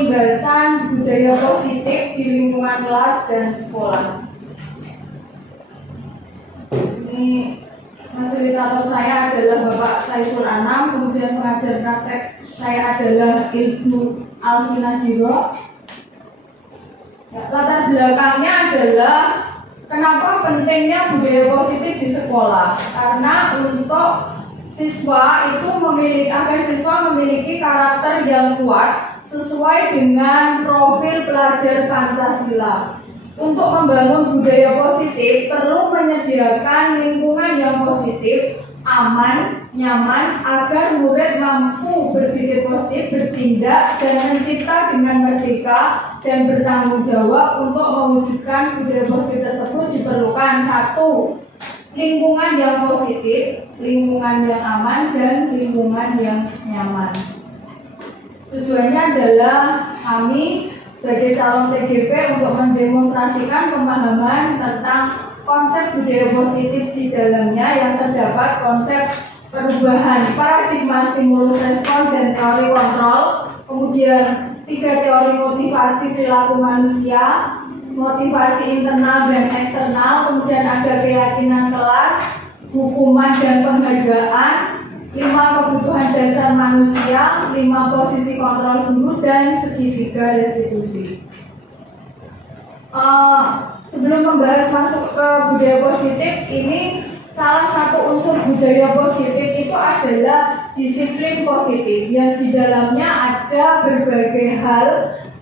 penindasan budaya positif di lingkungan kelas dan sekolah. Ini fasilitator saya adalah Bapak Saiful Anam, kemudian pengajar praktek saya adalah Ibu Alvina Diro. Ya, latar belakangnya adalah kenapa pentingnya budaya positif di sekolah. Karena untuk siswa itu agar siswa memiliki karakter yang kuat sesuai dengan profil pelajar Pancasila. Untuk membangun budaya positif perlu menyediakan lingkungan yang positif, aman, nyaman, agar murid mampu berpikir positif, bertindak, dan mencipta dengan merdeka dan bertanggung jawab. Untuk mewujudkan budaya positif tersebut diperlukan 1. Lingkungan yang positif, lingkungan yang aman, dan lingkungan yang nyaman. Tujuannya adalah kami sebagai calon TGP untuk mendemonstrasikan pemahaman tentang konsep budaya positif di dalamnya, yang terdapat konsep perubahan paradigma stimulus respon dan teori kontrol, kemudian 3 teori motivasi perilaku manusia, motivasi internal dan eksternal, kemudian ada keyakinan kelas, hukuman dan penghargaan, 5 kebutuhan dasar manusia, 5 posisi kontrol guru, dan segitiga restitusi. Sebelum membahas masuk ke budaya positif, ini salah satu unsur budaya positif itu adalah disiplin positif, yang di dalamnya ada berbagai hal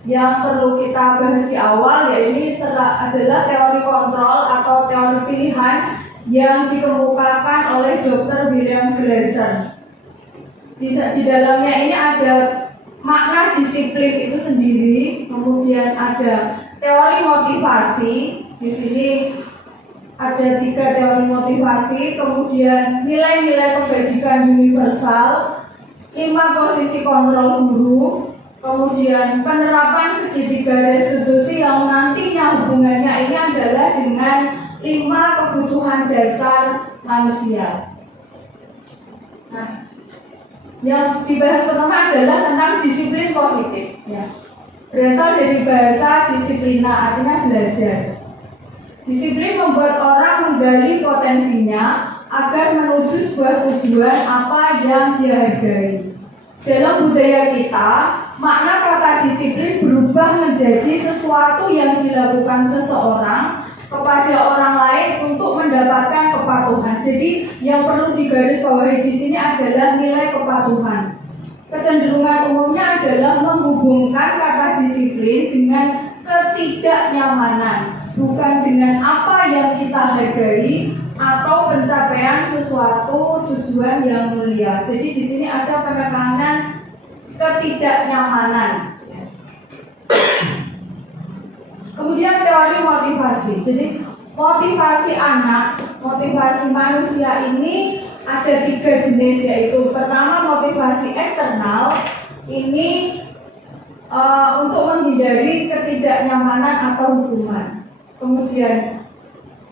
yang perlu kita bahas di awal, yaitu adalah teori kontrol atau teori pilihan yang dikemukakan oleh Dr. William Glasser. Di dalamnya ini ada makna disiplin itu sendiri, kemudian ada teori motivasi. Di sini ada 3 teori motivasi, kemudian nilai-nilai kebajikan universal, 5 posisi kontrol guru, kemudian penerapan segitiga restitusi yang nantinya hubungannya ini adalah dengan 5 kebutuhan dasar manusia. Nah, yang dibahas pertama adalah tentang disiplin positif. Ya. Berasal dari bahasa disiplina, artinya belajar. Disiplin membuat orang menggali potensinya agar menuju sebuah tujuan apa yang dia hargai. Dalam budaya kita, makna kata disiplin berubah menjadi sesuatu yang dilakukan seseorang kepada orang lain untuk mendapatkan kepatuhan. Jadi yang perlu digarisbawahi di sini adalah nilai kepatuhan. Kecenderungan umumnya adalah menghubungkan kata disiplin dengan ketidaknyamanan, bukan dengan apa yang kita hargai atau pencapaian sesuatu tujuan yang mulia. Jadi di sini ada penekanan ketidaknyamanan. Kemudian teori motivasi. Jadi motivasi anak, motivasi manusia ini ada 3 jenis, yaitu pertama motivasi eksternal. Ini untuk menghindari ketidaknyamanan atau hukuman. Kemudian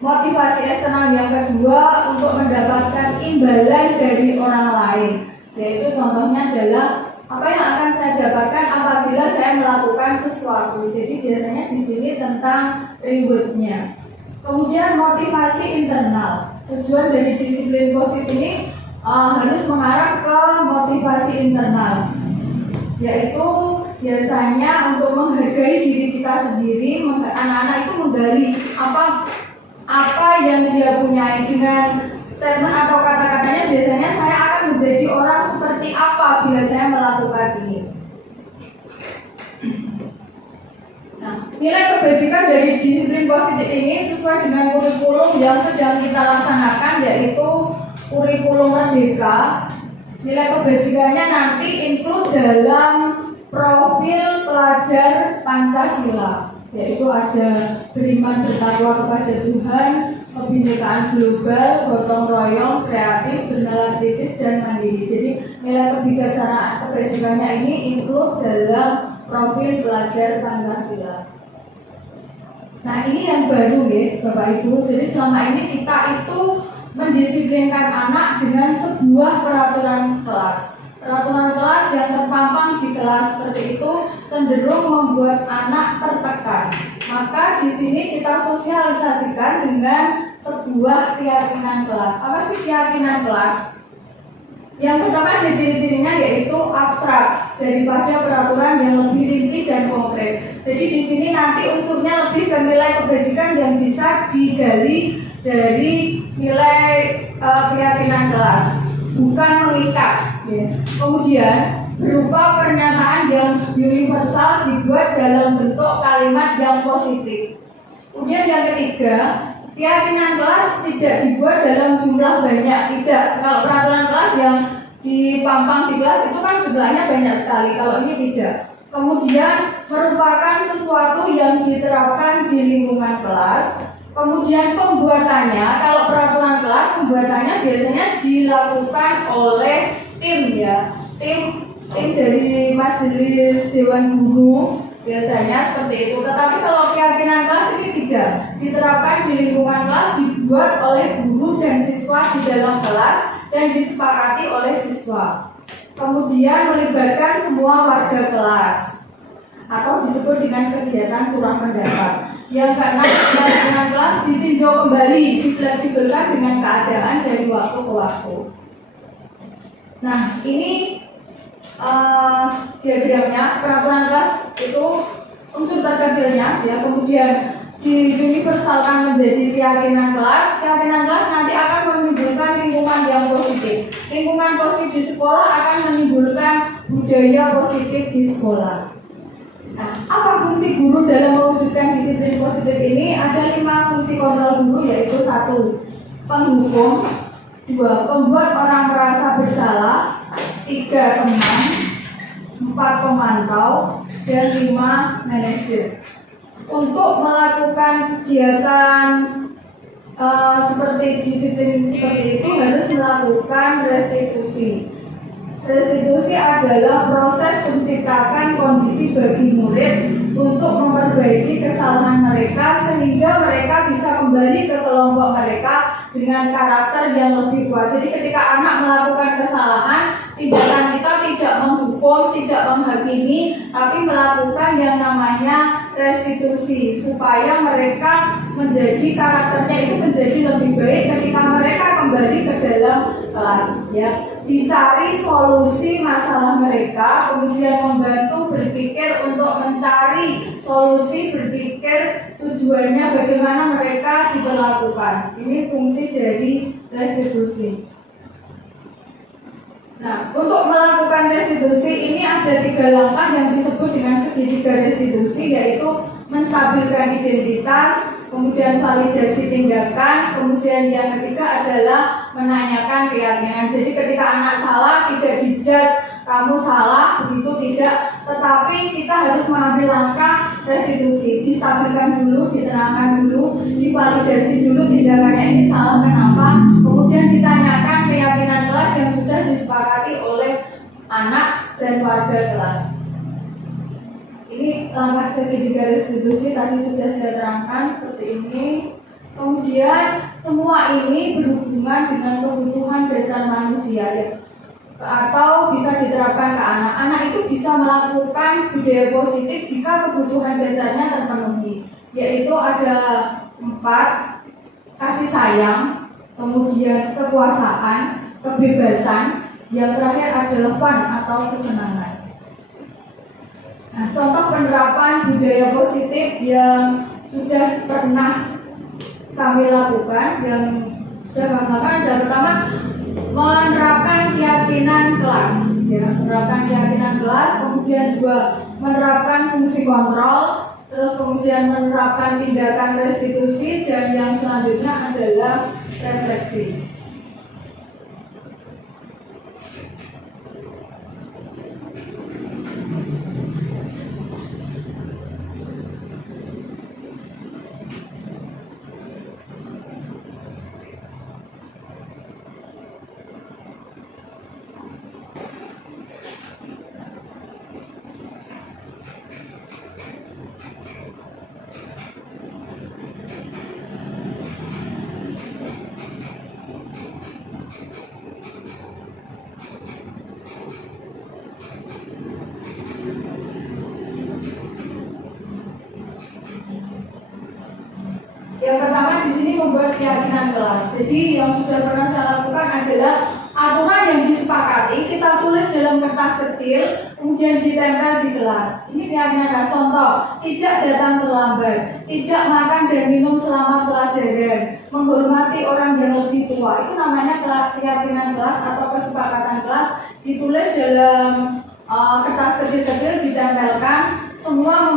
motivasi eksternal yang kedua untuk mendapatkan imbalan dari orang lain, yaitu contohnya adalah apa yang akan saya dapatkan apabila saya melakukan sesuatu. Jadi biasanya di sini tentang rewardnya. Kemudian motivasi internal. Tujuan dari disiplin positif ini harus mengarah ke motivasi internal, yaitu biasanya untuk menghargai diri kita sendiri. Anak-anak itu menggali apa yang dia punyai. Dengan statement atau kata-katanya biasanya saya akan menjadi orang seperti apa bila saya melakukan ini. Nah, nilai kebajikan dari disiplin positif ini sesuai dengan kurikulum yang sedang kita laksanakan, yaitu kurikulum merdeka. Nilai kebajikannya nanti include dalam profil pelajar Pancasila, yaitu ada beriman bertakwa kepada Tuhan, kebinekaan global, gotong royong, kreatif, bernalar kritis, dan mandiri. Jadi nilai kebajikannya ini include dalam profil pelajar Pancasila. Nah, ini yang baru ya Bapak Ibu. Jadi selama ini kita itu mendisiplinkan anak dengan sebuah peraturan kelas. Peraturan kelas yang terpampang di kelas seperti itu cenderung membuat anak tertekan. Maka di sini kita sosialisasikan dengan sebuah keyakinan kelas. Apa sih keyakinan kelas? Yang pertama ada ciri-cirinya yaitu abstrak daripada peraturan yang lebih rinci dan konkret. Jadi di sini nanti unsurnya lebih ke nilai kebajikan yang bisa digali dari nilai keyakinan kelas, bukan mengikat. Ya. Kemudian berupa pernyataan yang universal dibuat dalam bentuk kalimat yang positif. Kemudian yang ketiga, keyakinan kelas tidak dibuat dalam jumlah banyak, tidak. Kalau peraturan kelas yang dipampang di kelas itu kan jumlahnya banyak sekali, kalau ini tidak. Kemudian merupakan sesuatu yang diterapkan di lingkungan kelas. Kemudian pembuatannya, kalau peraturan kelas pembuatannya biasanya dilakukan oleh tim ya, tim dari majelis dewan guru biasanya seperti itu. Tetapi kalau keyakinan kelas ini tidak diterapkan di lingkungan kelas, dibuat oleh guru dan siswa di dalam kelas dan disepakati oleh siswa. Kemudian melibatkan semua warga kelas atau disebut dengan kegiatan curah pendapat. Yang keenam, keyakinan kelas ditinjau kembali, difleksibelkan dengan keadaan dari waktu ke waktu. Nah, ini diagramnya. Peraturan kelas itu unsur terkecilnya ya, kemudian diuniversalkan menjadi keyakinan kelas. Keyakinan kelas nanti akan menimbulkan lingkungan yang positif. Lingkungan positif di sekolah akan menimbulkan budaya positif di sekolah. Nah, apa fungsi guru dalam mewujudkan disiplin positif ini? Ada 5 fungsi kontrol guru, yaitu 1. Penghukum, 2. Pembuat orang merasa bersalah, 3. Teman, 4. Pemantau, dan 5. Manajer. Untuk melakukan kegiatan seperti disiplin seperti itu harus melakukan restitusi. Restitusi adalah proses menciptakan kondisi bagi murid untuk memperbaiki kesalahan mereka sehingga mereka bisa kembali ke kelompok mereka dengan karakter yang lebih kuat. Jadi ketika anak melakukan kesalahan, tindakan kita tidak menghukum, tidak menghakimi, tapi melakukan yang namanya restitusi supaya mereka menjadi karakternya itu menjadi lebih baik ketika mereka kembali ke dalam kelas ya. Dicari solusi masalah mereka, kemudian membantu berpikir untuk mencari solusi, berpikir tujuannya bagaimana mereka diperlakukan. Ini fungsi dari restitusi. Nah, untuk melakukan restitusi ini ada 3 langkah yang disebut dengan segitiga restitusi, yaitu menstabilkan identitas, kemudian validasi tindakan, kemudian yang ketiga adalah menanyakan keyakinan. Jadi ketika anak salah tidak dijudge kamu salah, begitu tidak, tetapi kita harus mengambil langkah restitusi, distabilkan dulu, ditenangkan dulu, divalidasi dulu tindakannya ini salah kenapa, kemudian ditanyakan keyakinan kelas yang sudah disepakati oleh anak dan warga kelas. Ini langkah segitiga restitusi tadi sudah saya terangkan seperti ini. Kemudian semua ini berhubungan dengan kebutuhan dasar manusia ya, atau bisa diterapkan ke anak. Anak itu bisa melakukan budaya positif jika kebutuhan dasarnya terpenuhi, yaitu ada 4: kasih sayang, kemudian kekuasaan, kebebasan, yang terakhir adalah fun atau kesenangan. Nah, contoh penerapan budaya positif yang sudah pernah kami lakukan, yang sudah kami lakukan adalah pertama menerapkan keyakinan kelas, ya, menerapkan keyakinan kelas, kemudian 2 menerapkan fungsi kontrol, terus kemudian menerapkan tindakan restitusi, dan yang selanjutnya adalah refleksi. Yang pertama di sini membuat keyakinan kelas. Jadi yang sudah pernah saya lakukan adalah aturan yang disepakati kita tulis dalam kertas kecil, kemudian ditempel di kelas. Ini keyakinan kelas. Contoh, tidak datang terlambat, tidak makan dan minum selama pelajaran, menghormati orang yang lebih tua. Itu namanya keyakinan kelas atau kesepakatan kelas, ditulis dalam kertas kecil-kecil, ditempelkan. Semua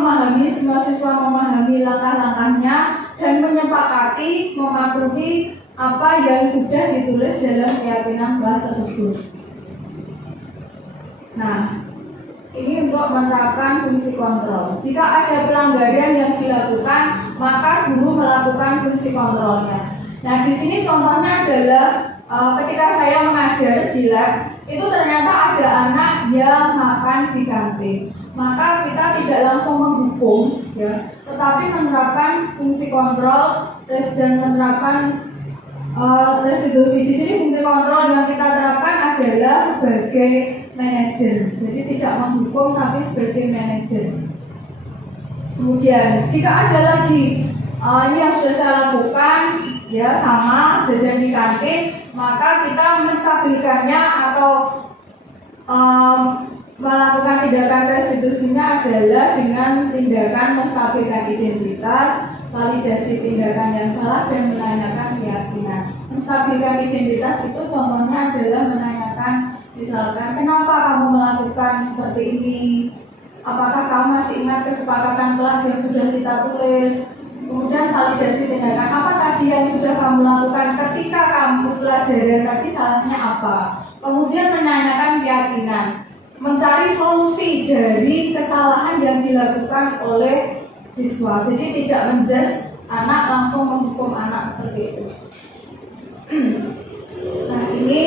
siswa memahami langkah-langkahnya dan menyepakati, mematuhi apa yang sudah ditulis dalam keyakinan kelas tersebut. Nah, ini untuk menerapkan fungsi kontrol. Jika ada pelanggaran yang dilakukan, maka guru melakukan fungsi kontrolnya. Nah, di sini contohnya adalah ketika saya mengajar di lab, itu ternyata ada anak yang makan di kantin. Maka kita tidak langsung menghukum, ya, tetapi menerapkan fungsi kontrol dan menerapkan restitusi. Di sini fungsi kontrol yang kita terapkan adalah sebagai manajer. Jadi tidak menghukum tapi sebagai manajer. Kemudian jika ada lagi ini yang sudah saya lakukan, ya sama jajan di kantin, maka kita menstabilkannya atau melakukan tindakan restitusinya adalah dengan tindakan menstabilkan identitas, validasi tindakan yang salah, dan menanyakan keyakinan. Menstabilkan identitas itu contohnya adalah menanyakan, misalkan, kenapa kamu melakukan seperti ini? Apakah kamu masih ingat kesepakatan kelas yang sudah kita tulis? Kemudian validasi tindakan, apa tadi yang sudah kamu lakukan ketika kamu pelajaran tadi, salahnya apa? Kemudian menanyakan keyakinan, mencari solusi dari kesalahan yang dilakukan oleh siswa. Jadi tidak menjudge anak, langsung menghukum anak seperti itu. Nah, ini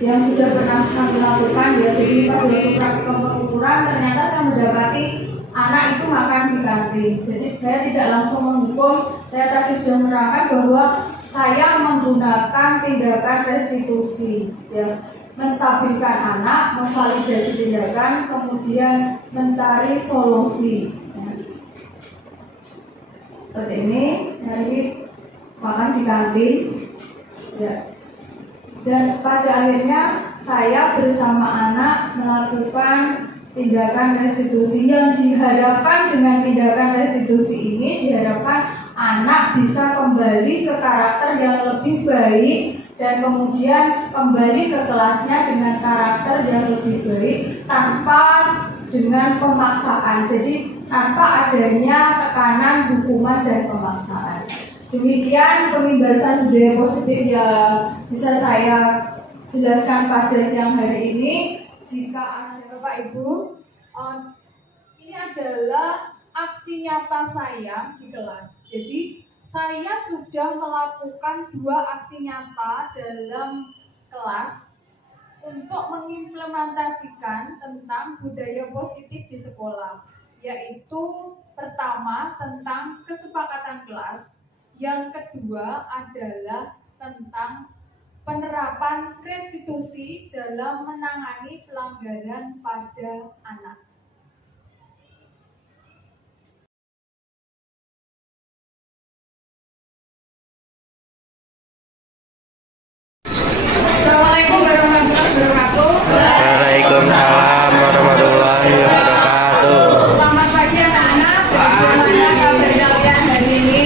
yang sudah pernah kami lakukan, ya. Jadi pada waktu praktikum pengukuran ternyata saya mendapati anak itu makan di kantin. Jadi saya tidak langsung menghukum. Saya tadi sudah menerangkan bahwa saya menggunakan tindakan restitusi, ya, menstabilkan anak, memvalidasi tindakan, kemudian mencari solusi. Seperti ini, nah ini makan di kantin, ya. Dan pada akhirnya saya bersama anak melakukan tindakan restitusi. Yang diharapkan dengan tindakan restitusi ini, diharapkan anak bisa kembali ke karakter yang lebih baik dan kemudian kembali ke kelasnya dengan karakter yang lebih baik tanpa dengan pemaksaan. Jadi tanpa adanya tekanan, hukuman, dan pemaksaan. Demikian pembebasan budaya positif yang bisa saya jelaskan pada siang hari ini. Jika ada Bapak Ibu, ini adalah aksi nyata saya di kelas. Jadi saya sudah melakukan 2 aksi nyata dalam kelas untuk mengimplementasikan tentang budaya positif di sekolah, yaitu pertama tentang kesepakatan kelas, yang kedua adalah tentang penerapan restitusi dalam menangani pelanggaran pada anak. Assalamualaikum warahmatullahi wabarakatuh. Waalaikumsalam warahmatullahi wabarakatuh. Selamat pagi anak-anak. Bagaimana kabar kalian hari ini?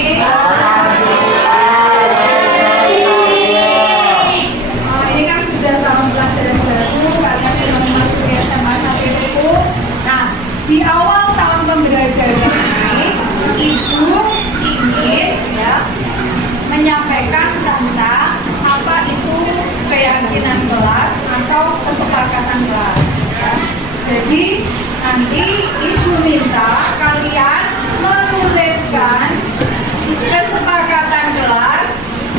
Ini kan sudah tahun pelajaran baru, kalian sudah memasuki SMA 1 itu. Nah, di awal tahun pembelajaran ini, Ibu ingin, ya, menyampaikan tentang apa itu keyakinan kelas atau kesepakatan kelas, ya. Jadi nanti Ibu minta kalian menuliskan kesepakatan kelas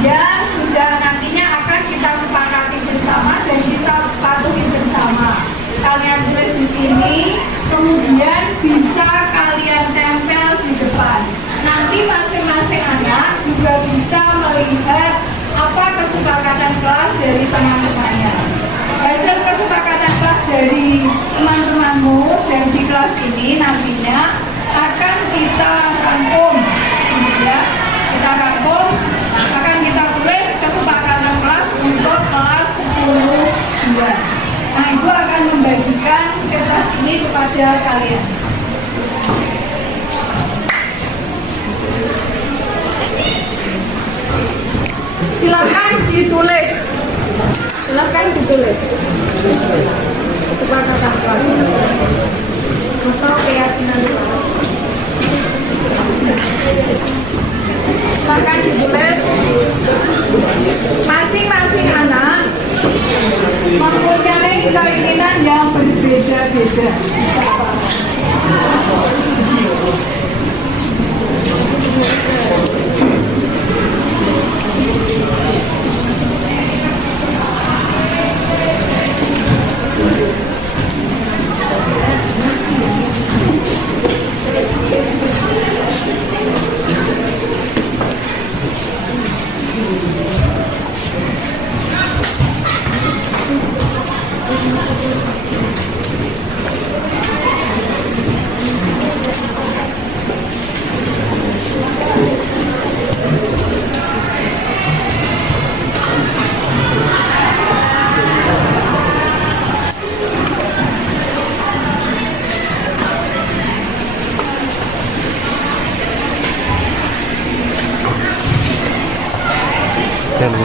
yang sudah nantinya akan kita sepakati bersama dan kita patuhi bersama. Kalian tulis di sini, kemudian bisa kalian tempel di depan. Nanti masing-masing anak juga bisa melihat apa kesepakatan kelas dari teman-temannya. Hasil kesepakatan kelas dari teman-temanmu dan di kelas ini nantinya akan kita rangkum, ya. Kita rangkum kemudian. Nah, Ibu akan membagikan kertas ini kepada kalian. Silakan ditulis. Silakan ditulis. Kesepakatan kelas atau keyakinan. Silakan ditulis. Masing-masing anak mempunyai keinginan yang berbeda-beda.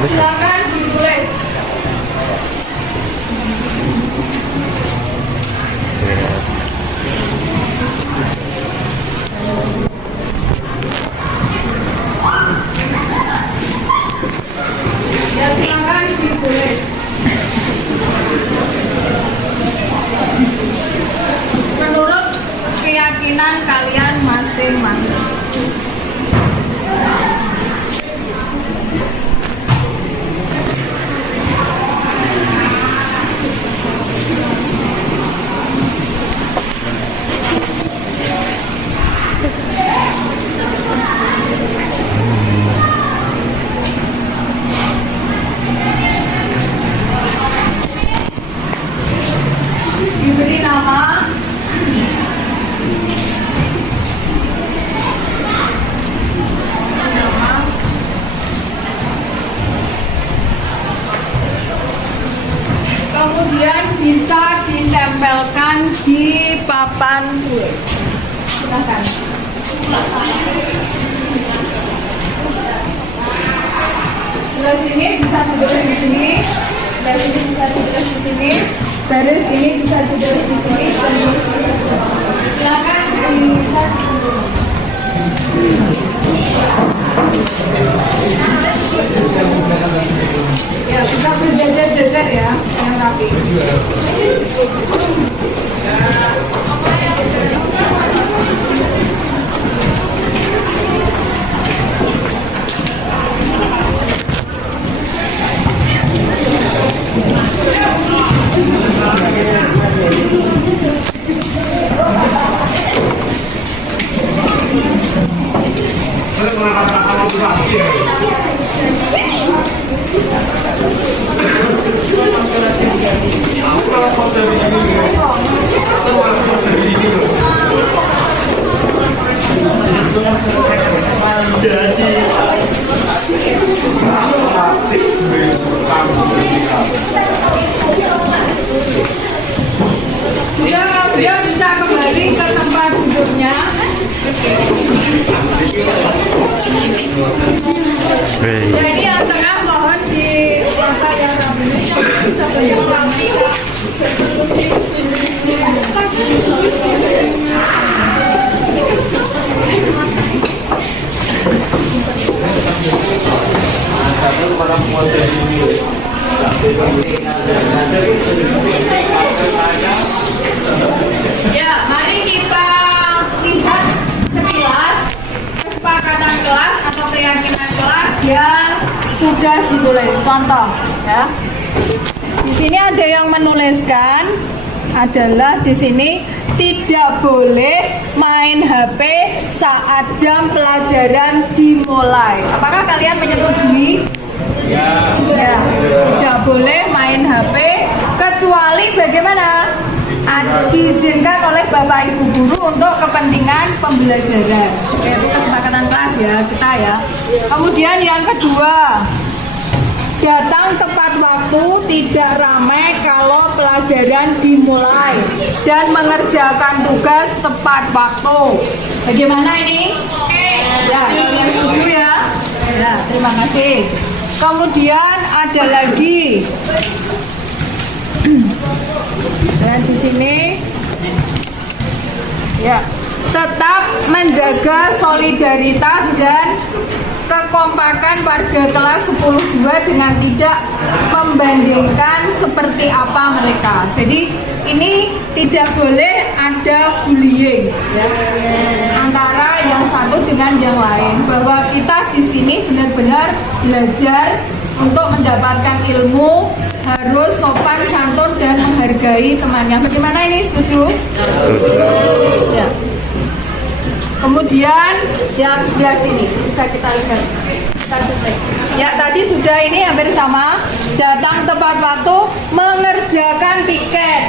Silakan ditulis. Ya, silakan ditulis. Menurut keyakinan kalian masing-masing. Diberi nama. Kemudian bisa ditempelkan di papan tulis. Silakan. Sebelah sini bisa ditulis di sini. Dari sini bisa ditulis di sini. Garis ini bisa ditulis di sini. Silakan bisa ditulis. Ya, bisa berjajar-jajar ya, yang rapi. Sudah, kalian bisa kembali ke tempat duduknya. Jadi yang tengah mohon di mata yang rapi. Ya, mari kita lihat sekilas kesepakatan kelas atau keyakinan kelas yang sudah ditulis. Contoh, ya. Di sini ada yang menuliskan adalah di sini tidak boleh main HP saat jam pelajaran dimulai. Apakah kalian menyetujui? Ya. Tidak boleh main HP kecuali bagaimana? Diizinkan oleh Bapak Ibu guru untuk kepentingan pembelajaran. Oke, itu kesepakatan kelas ya kita ya. Kemudian yang kedua, Datang tepat waktu, tidak ramai kalau pelajaran dimulai, dan mengerjakan tugas tepat waktu. Bagaimana ini? Ya, kalian setuju ya? Ya, terima kasih. Kemudian ada lagi. Dan di sini ya, tetap menjaga solidaritas dan kekompakan warga kelas 10-2 dengan tidak membandingkan seperti apa mereka. Jadi ini tidak boleh ada bullying ya, antara yang satu dengan yang lain. Bahwa kita di sini benar-benar belajar untuk mendapatkan ilmu, harus sopan santun dan menghargai temannya. Bagaimana ini, setuju? Ya. Kemudian yang sebelah sini bisa kita lihat. Ya, tadi sudah ini hampir sama. Datang tepat waktu, mengerjakan piket.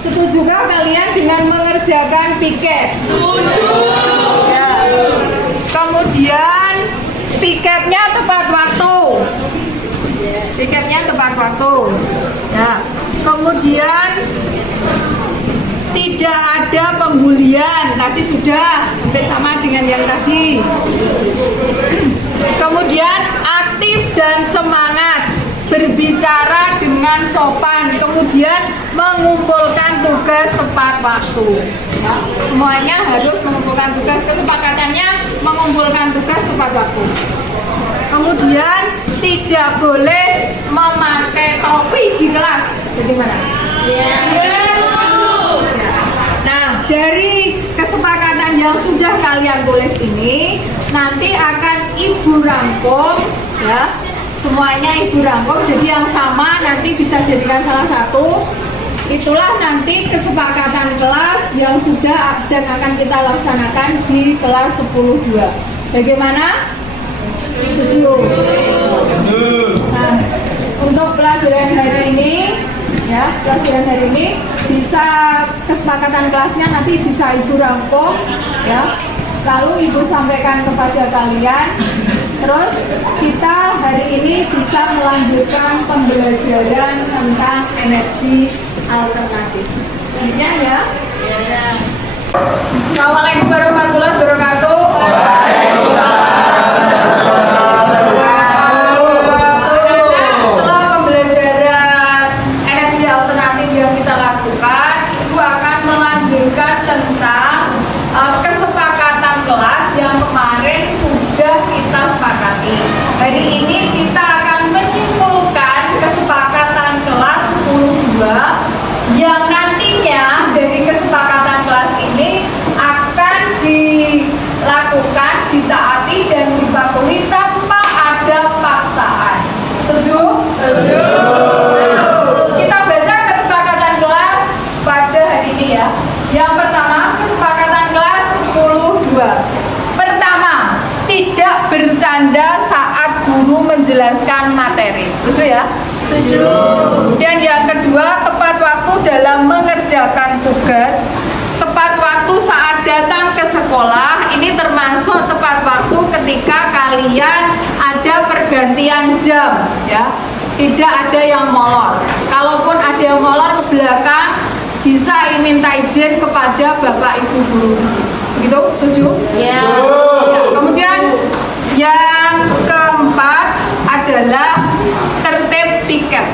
Setujukah kalian dengan mengerjakan piket? Setuju. Ya. Kemudian piketnya tepat waktu. Piketnya tepat waktu. Ya. Kemudian tidak ada pembulian, tadi sudah hampir sama dengan yang tadi. Kemudian aktif dan semangat, berbicara dengan sopan, kemudian mengumpulkan tugas tepat waktu. Ya, semuanya harus mengumpulkan tugas, kesepakatannya mengumpulkan tugas tepat waktu. Kemudian tidak boleh memakai topi di kelas. Bagaimana? Dari kesepakatan yang sudah kalian tulis ini, nanti akan ibu rangkum ya, semuanya ibu rangkum, jadi yang sama nanti bisa jadikan salah satu. Itulah nanti kesepakatan kelas yang sudah dan akan kita laksanakan di kelas 10-2. Bagaimana? Setuju? Nah, untuk pelajaran hari ini ya, pelajaran hari ini bisa kesepakatan kelasnya nanti bisa ibu rangkum ya, lalu ibu sampaikan kepada kalian. Terus kita hari ini bisa melanjutkan pembelajaran tentang energi alternatif. Demikian ya. Assalamualaikum warahmatullahi wabarakatuh. Kesepakatan kelas yang kemarin sudah kita sepakati. Hari ini kita akan menyimpulkan kesepakatan kelas 10-2 yang nantinya dari kesepakatan kelas ini akan dilakukan, ditaati dan dipatuhi tanpa ada paksaan. Setuju? Setuju. Kita baca kesepakatan kelas pada hari ini ya. Yang pertama, kesepakatan kelas 10-2. Pertama, tidak bercanda saat guru menjelaskan materi. Setuju ya? Setuju. Dan yang kedua, tepat waktu dalam mengerjakan tugas. Tepat waktu saat datang ke sekolah. Ini termasuk tepat waktu ketika kalian ada pergantian jam ya. Tidak ada yang molor. Kalaupun ada yang molor ke belakang, bisa minta izin kepada bapak ibu guru. Begitu, setuju? Ya. Ya. Kemudian yang keempat adalah tertib piket.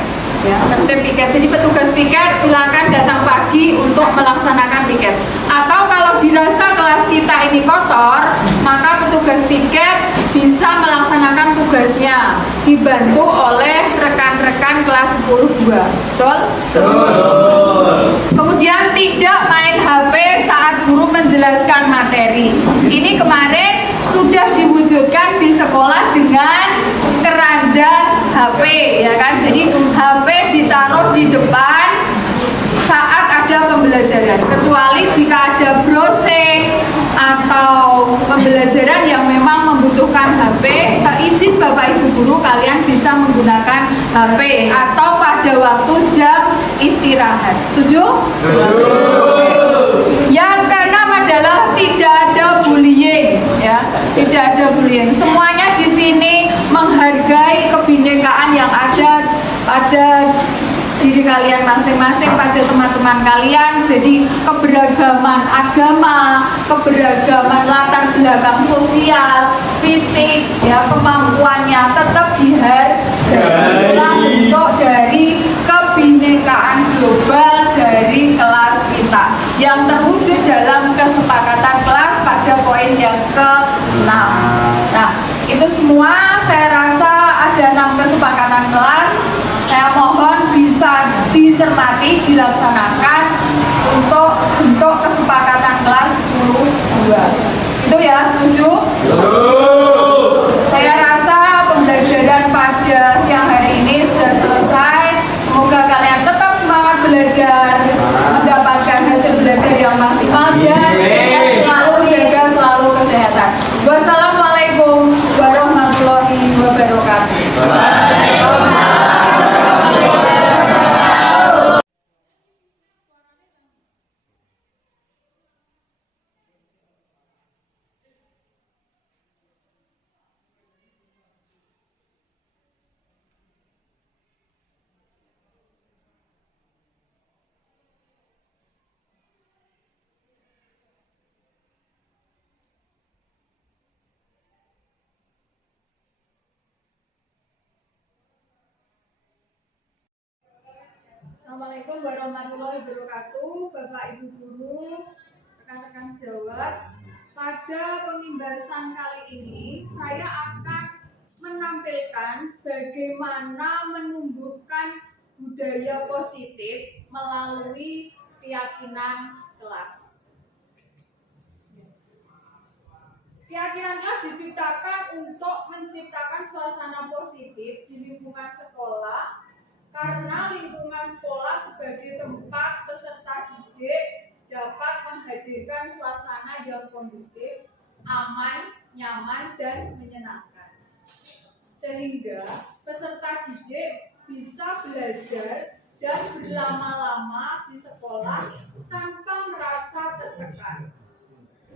Ya, tertib piket. Jadi petugas piket silakan datang pagi untuk melaksanakan piket. Atau kalau dirasa kelas kita ini kotor, maka petugas piket bisa melaksanakan tugasnya dibantu oleh rekan-rekan kelas 10-2. Betul? Betul. Kemudian tidak main HP saat guru menjelaskan materi. Ini kemarin sudah diwujudkan di sekolah dengan keranjang HP ya kan. Jadi HP ditaruh di depan saat ada pembelajaran, kecuali jika ada browsing atau pembelajaran yang memang membutuhkan HP, seizin bapak ibu guru kalian bisa menggunakan HP atau pada waktu jam istirahat. Setuju? Setuju. Yang keenam adalah tidak ada bullying ya, tidak ada bullying. Semuanya di sini menghargai kebinekaan yang ada pada diri kalian masing-masing, pada teman-teman kalian. Jadi keberagaman agama, keberagaman latar belakang sosial, fisik, ya, kemampuannya tetap dihargai. Itulah bentuk dari kebinekaan global dari kelas kita yang terwujud dalam kesepakatan kelas pada poin yang ke-6. Nah, itu semua saya rasa ada 6 kesepakatan kelas. Saya mohon bisa dicermati, dilaksanakan untuk bentuk kesepakatan kelas 10-2. Itu ya, setuju? Saya rasa pembelajaran pada siang hari ini sudah selesai. Semoga kalian tetap semangat belajar, mendapatkan hasil belajar yang maksimal, dan selalu jaga selalu kesehatan. Wassalamualaikum warahmatullahi wabarakatuh. Assalamualaikum warahmatullahi wabarakatuh, Bapak Ibu Guru, rekan-rekan sejawat. Pada pengimbasan kali ini, saya akan menampilkan bagaimana menumbuhkan budaya positif melalui keyakinan kelas. Keyakinan kelas diciptakan untuk menciptakan suasana positif di lingkungan sekolah, karena lingkungan sekolah sebagai tempat peserta didik dapat menghadirkan suasana yang kondusif, aman, nyaman, dan menyenangkan. Sehingga peserta didik bisa belajar dan berlama-lama di sekolah tanpa merasa tertekan.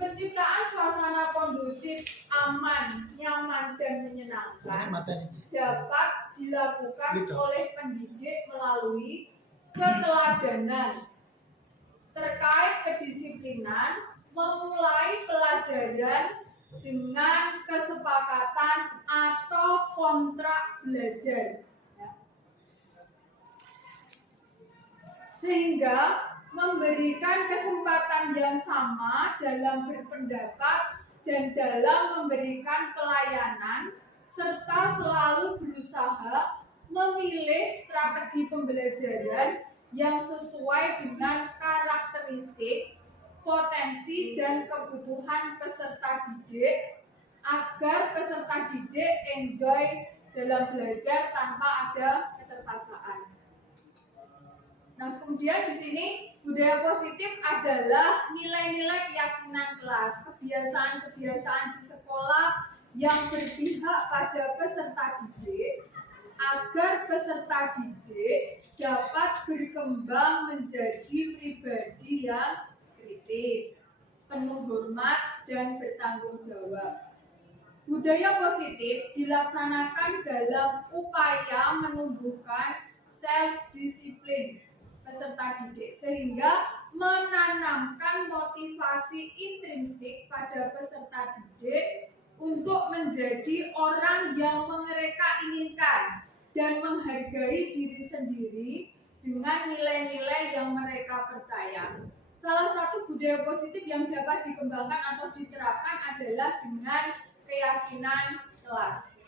Penciptaan suasana kondusif, aman, nyaman, dan menyenangkan dapat dilakukan oleh pendidik melalui keteladanan terkait kedisiplinan, memulai pelajaran dengan kesepakatan atau kontrak belajar, sehingga memberikan kesempatan yang sama dalam berpendapat dan dalam memberikan pelayanan, serta selalu berusaha memilih strategi pembelajaran yang sesuai dengan karakteristik, potensi, dan kebutuhan peserta didik agar peserta didik enjoy dalam belajar tanpa ada keterpaksaan. Nah, kemudian di sini budaya positif adalah nilai-nilai keyakinan kelas, kebiasaan-kebiasaan di sekolah yang berpihak pada peserta didik agar peserta didik dapat berkembang menjadi pribadi yang kritis, penuh hormat, dan bertanggung jawab. Budaya positif dilaksanakan dalam upaya menumbuhkan self-disiplin peserta didik, sehingga menanamkan motivasi intrinsik pada peserta didik untuk menjadi orang yang mereka inginkan dan menghargai diri sendiri dengan nilai-nilai yang mereka percaya. Salah satu budaya positif yang dapat dikembangkan atau diterapkan adalah dengan keyakinan kelas.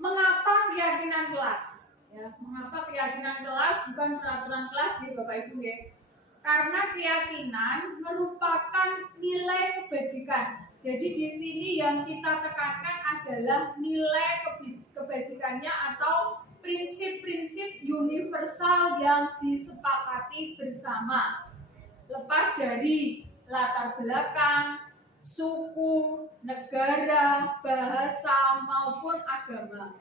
Mengapa keyakinan kelas? Ya, mengapa keyakinan kelas bukan peraturan kelas nih Bapak Ibu ya? Karena keyakinan merupakan nilai kebajikan. Jadi di sini yang kita tekankan adalah nilai kebajikannya atau prinsip-prinsip universal yang disepakati bersama. Lepas dari latar belakang, suku, negara, bahasa, maupun agama.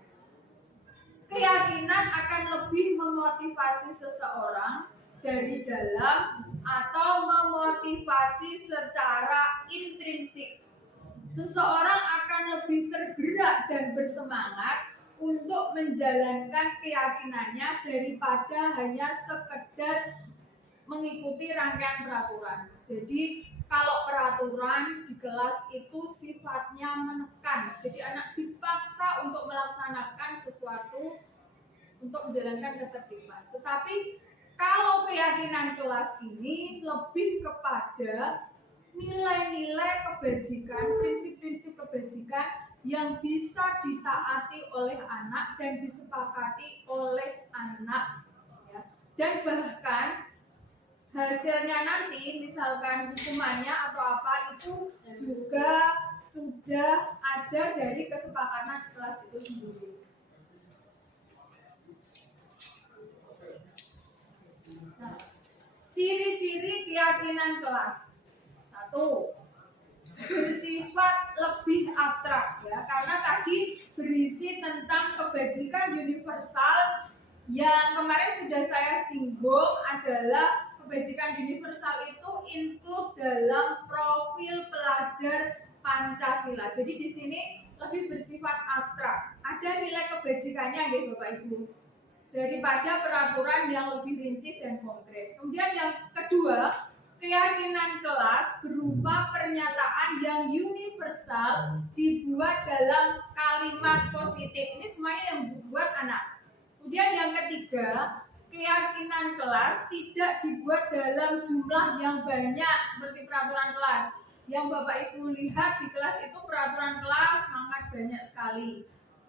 Keyakinan akan lebih memotivasi seseorang dari dalam atau memotivasi secara intrinsik. Seseorang akan lebih tergerak dan bersemangat untuk menjalankan keyakinannya daripada hanya sekedar mengikuti rangkaian peraturan. Jadi kalau peraturan di kelas itu sifatnya menekan, jadi anak dipaksa untuk melaksanakan sesuatu untuk menjalankan ketertiban. Tetapi kalau keyakinan kelas ini lebih kepada nilai-nilai kebajikan, prinsip-prinsip kebajikan yang bisa ditaati oleh anak dan disepakati oleh anak, ya. Dan bahkan hasilnya nanti misalkan hukumannya atau apa itu juga sudah ada dari kesepakatan kelas itu sendiri. Nah, ciri-ciri keyakinan kelas. 1. Bersifat lebih abstrak, ya, karena tadi berisi tentang kebajikan universal yang kemarin sudah saya singgung adalah kebajikan universal itu include dalam profil pelajar Pancasila. Jadi di sini lebih bersifat abstrak. Ada nilai kebajikannya ya Bapak Ibu, daripada peraturan yang lebih rinci dan konkret. Kemudian yang kedua, keyakinan kelas berupa pernyataan yang universal dibuat dalam kalimat positif. Ini semuanya yang dibuat anak. Kemudian yang ketiga, keyakinan kelas tidak dibuat dalam jumlah yang banyak seperti peraturan kelas. Yang Bapak Ibu lihat di kelas itu peraturan kelas sangat banyak sekali.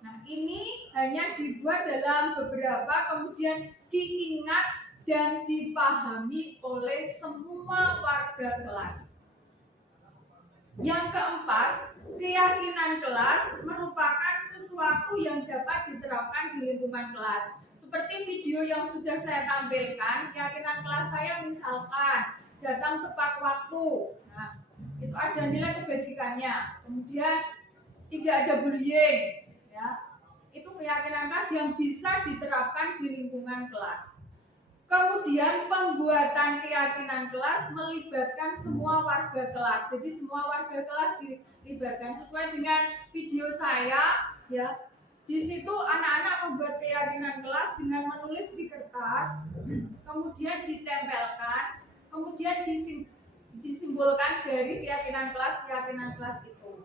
Nah, ini hanya dibuat dalam beberapa, kemudian diingat dan dipahami oleh semua warga kelas. Yang keempat, keyakinan kelas merupakan sesuatu yang dapat diterapkan di lingkungan kelas. Seperti video yang sudah saya tampilkan, keyakinan kelas saya misalkan datang tepat waktu. Nah, itu ada nilai kebajikannya. Kemudian tidak ada bullying, ya. Itu keyakinan kelas yang bisa diterapkan di lingkungan kelas. Kemudian pembuatan keyakinan kelas melibatkan semua warga kelas. Jadi semua warga kelas dilibatkan sesuai dengan video saya, ya. Di situ anak-anak membuat keyakinan kelas dengan menulis di kertas, kemudian ditempelkan, kemudian disimbolkan dari keyakinan kelas itu.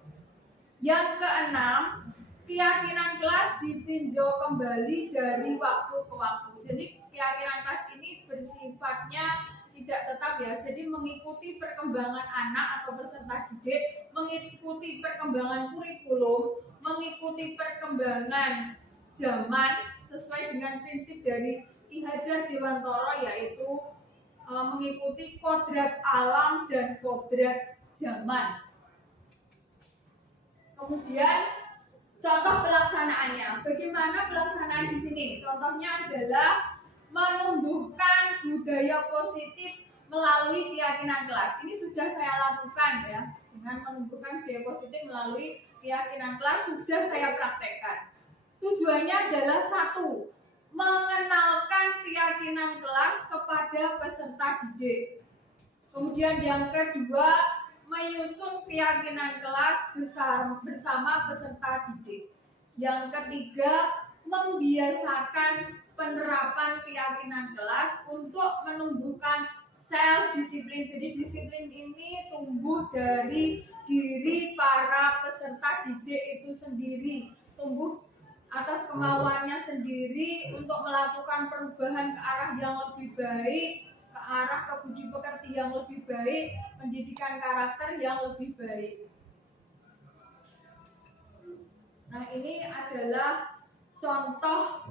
Yang keenam, keyakinan kelas ditinjau kembali dari waktu ke waktu. Jadi keyakinan kelas ini bersifatnya tidak tetap, ya. Jadi mengikuti perkembangan anak atau peserta didik, mengikuti perkembangan kurikulum, mengikuti perkembangan zaman sesuai dengan prinsip dari Ki Hajar Dewantara, yaitu mengikuti kodrat alam dan kodrat zaman. Kemudian contoh pelaksanaannya. Bagaimana pelaksanaan di sini? Contohnya adalah menumbuhkan budaya positif melalui keyakinan kelas. Ini sudah saya lakukan, ya. Dengan menumbuhkan budaya positif melalui keyakinan kelas sudah saya praktekkan. Tujuannya adalah 1, mengenalkan keyakinan kelas kepada peserta didik. Kemudian yang kedua, menyusun keyakinan kelas bersama peserta didik. Yang ketiga, membiasakan penerapan keyakinan kelas untuk menumbuhkan self disiplin. Jadi disiplin ini tumbuh dari diri para peserta didik itu sendiri, tumbuh atas kemauannya sendiri untuk melakukan perubahan ke arah yang lebih baik, ke arah kebudi pekerti yang lebih baik, pendidikan karakter yang lebih baik. Nah, ini adalah contoh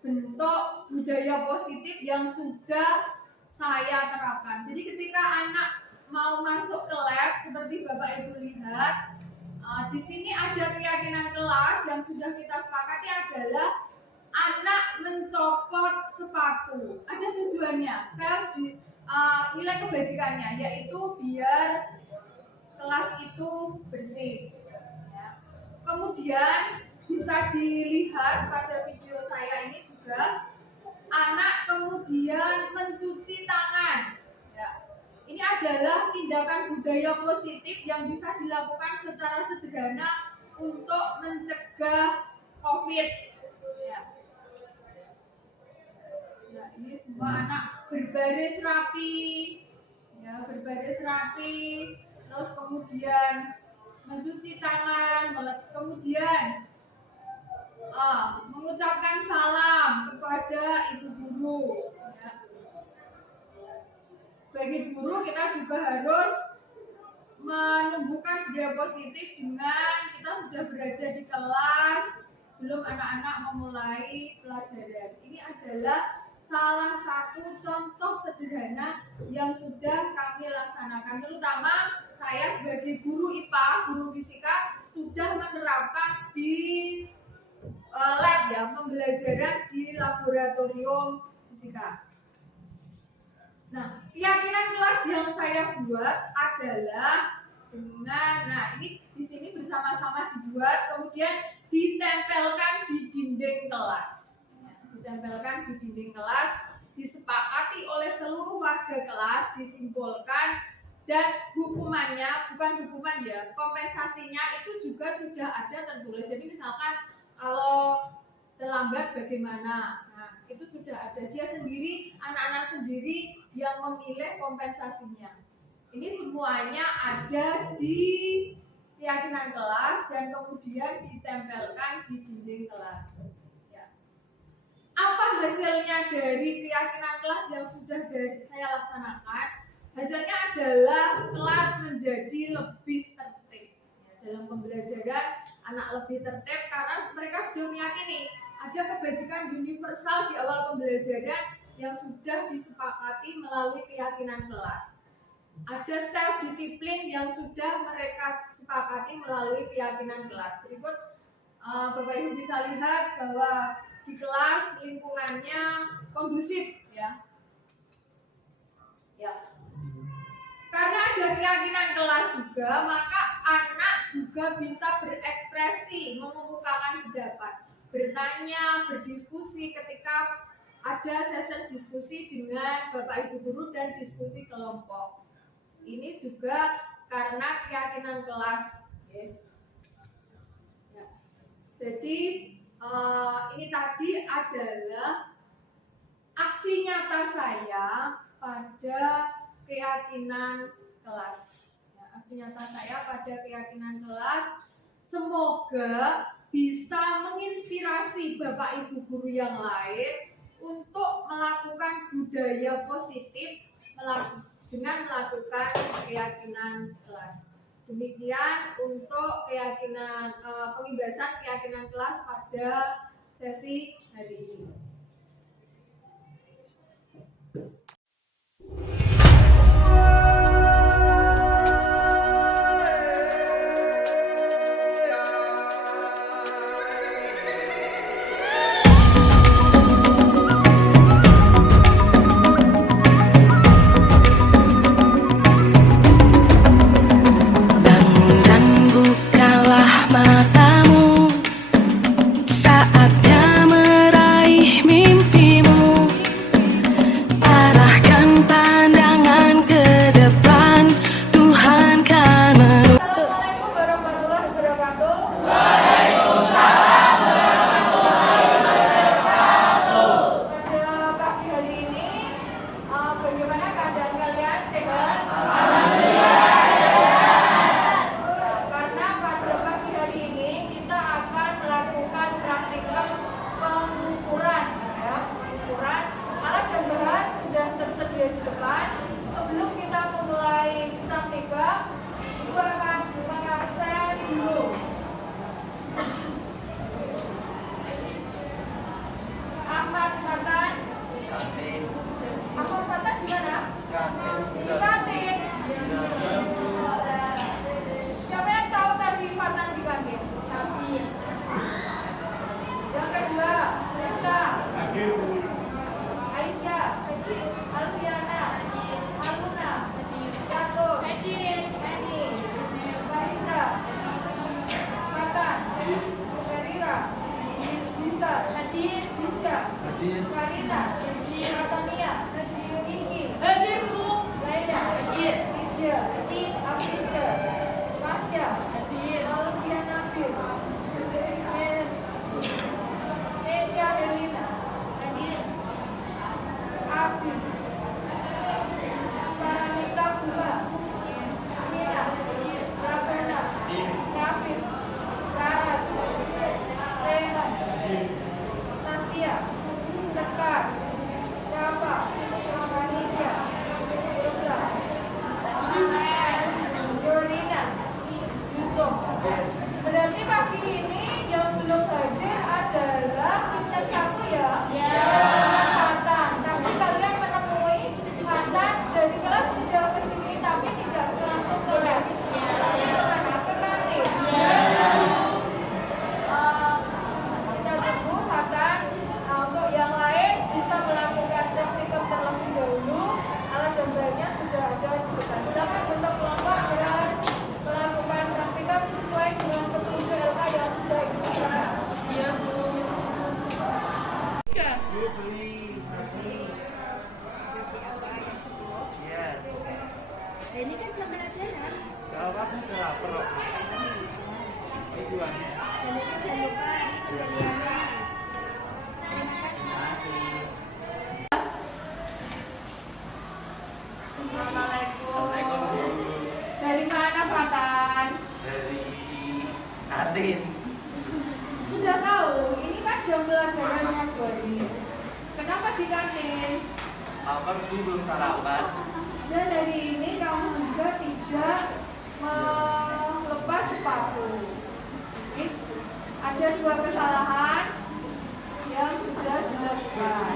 bentuk budaya positif yang sudah saya terapkan. Jadi ketika anak mau masuk ke lab seperti Bapak Ibu lihat, di sini ada keyakinan kelas yang sudah kita sepakati adalah anak mencopot sepatu. Ada tujuannya, nilai kebajikannya, yaitu biar kelas itu bersih. Ya. Kemudian bisa dilihat pada video saya ini juga, anak kemudian mencuci tangan. Ya. Ini adalah tindakan budaya positif yang bisa dilakukan secara sederhana untuk mencegah COVID. Ya. Ya, ini semua anak berbaris rapi, ya berbaris rapi, terus kemudian mencuci tangan, kemudian mengucapkan salam kepada ibu guru. Ya. Bagi guru kita juga harus menumbuhkan budaya positif dengan kita sudah berada di kelas sebelum anak-anak memulai pelajaran. Ini adalah salah satu contoh sederhana yang sudah kami laksanakan, terutama saya sebagai guru IPA, guru fisika sudah menerapkan di lab ya, pembelajaran di laboratorium fisika. Nah, keyakinan kelas yang saya buat adalah dengan, ini di sini bersama-sama dibuat, kemudian ditempelkan di dinding kelas. Ditempelkan di dinding kelas, disepakati oleh seluruh warga kelas, disimpulkan, dan hukumannya, bukan hukuman ya, kompensasinya itu juga sudah ada tertulis. Jadi misalkan kalau terlambat bagaimana, itu sudah ada, dia sendiri, anak-anak sendiri yang memilih kompensasinya. Ini semuanya ada di keyakinan kelas dan kemudian ditempelkan di dinding kelas. Ya. Apa hasilnya dari keyakinan kelas yang sudah saya laksanakan? Hasilnya adalah kelas menjadi lebih tertib. Ya, dalam pembelajaran anak lebih tertib karena mereka sudah meyakini ada kebajikan universal di awal pembelajaran yang sudah disepakati melalui keyakinan kelas. Ada self disiplin yang sudah mereka sepakati melalui keyakinan kelas. Berikut Bapak Ibu bisa lihat bahwa di kelas lingkungannya kondusif ya. Ya. Karena ada keyakinan kelas juga, maka anak juga bisa berekspresi, mengemukakan pendapat, bertanya, berdiskusi ketika ada sesi diskusi dengan Bapak Ibu guru dan diskusi kelompok. Ini juga karena keyakinan kelas. Ya. Jadi ini tadi adalah aksi nyata saya pada keyakinan kelas. Ya, aksi nyata saya pada keyakinan kelas. Semoga bisa menginspirasi Bapak Ibu guru yang lain untuk melakukan budaya positif dengan melakukan keyakinan kelas. Demikian untuk keyakinan pengibasan keyakinan kelas pada sesi hari ini. Hadir. Berarti pagi ini yang belum hadir adalah absen 1 ya? Ya. Fatan. Tapi kalian menemui Fatan dari kelas sudah ke sini tapi tidak langsung ke lab. Ya. Karena ke kantin. Ya. Kita tunggu Fatan. Untuk yang lain bisa melakukan praktikum terlebih dahulu. Alat dan bahannya sudah ada di depan. Silakan bentuk kelompok dan melakukan praktikum sesuai dengan petunjuk LK yang sudah diberikan. Iya, Bu. Ini kan jam pelajaran. Kalau kamu udah lapar kok. Tujuan. Jadi jangan lupa ini. Terima kasih. Assalamualaikum. Dari mana Fatan? Dari kantin. Sudah tahu, ini kan jam pelajarannya Gori. Kenapa di kantin? Lapar Bu, belum sarapan. Dan hari ini kamu juga tidak melepas sepatu. Oke. Ada 2 kesalahan yang sudah dilakukan.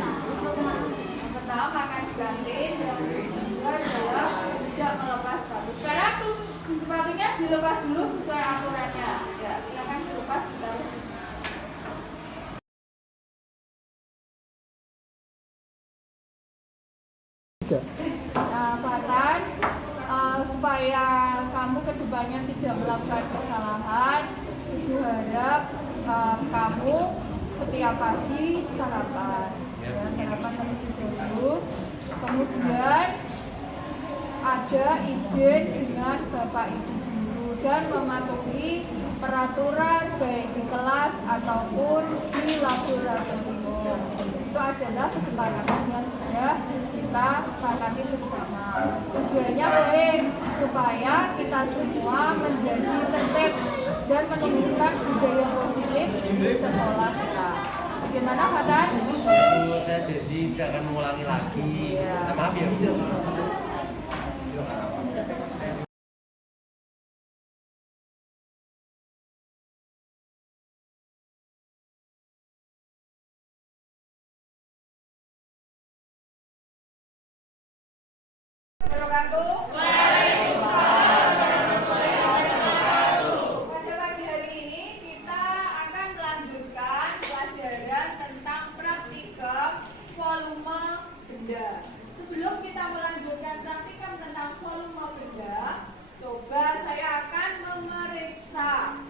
Yang pertama makan di kantin, yang kedua adalah tidak melepas sepatu. Sekarang sepatunya dilepas dulu sesuai aturannya. Ya, silakan dilepas ditaruh. Fatan, supaya kamu kedepannya tidak melakukan kesalahan, Ibu harap kamu setiap pagi sarapan, ya, sarapan terlebih dahulu. Kemudian ada izin dengan Bapak Ibu guru dan mematuhi peraturan baik di kelas ataupun di laboratorium. Itu adalah kesepakatan yang sudah kita sepakati bersama. Tujuannya baik supaya kita semua menjadi tertib dan menumbuhkan budaya positif di sekolah kita. Bagaimana Fatan? Saya janji tidak akan mengulangi lagi. Iya. Maaf ya Bu. Pada pagi hari ini kita akan melanjutkan pelajaran tentang praktikum volume benda. Sebelum kita melanjutkan praktikum tentang volume benda, coba saya akan memeriksa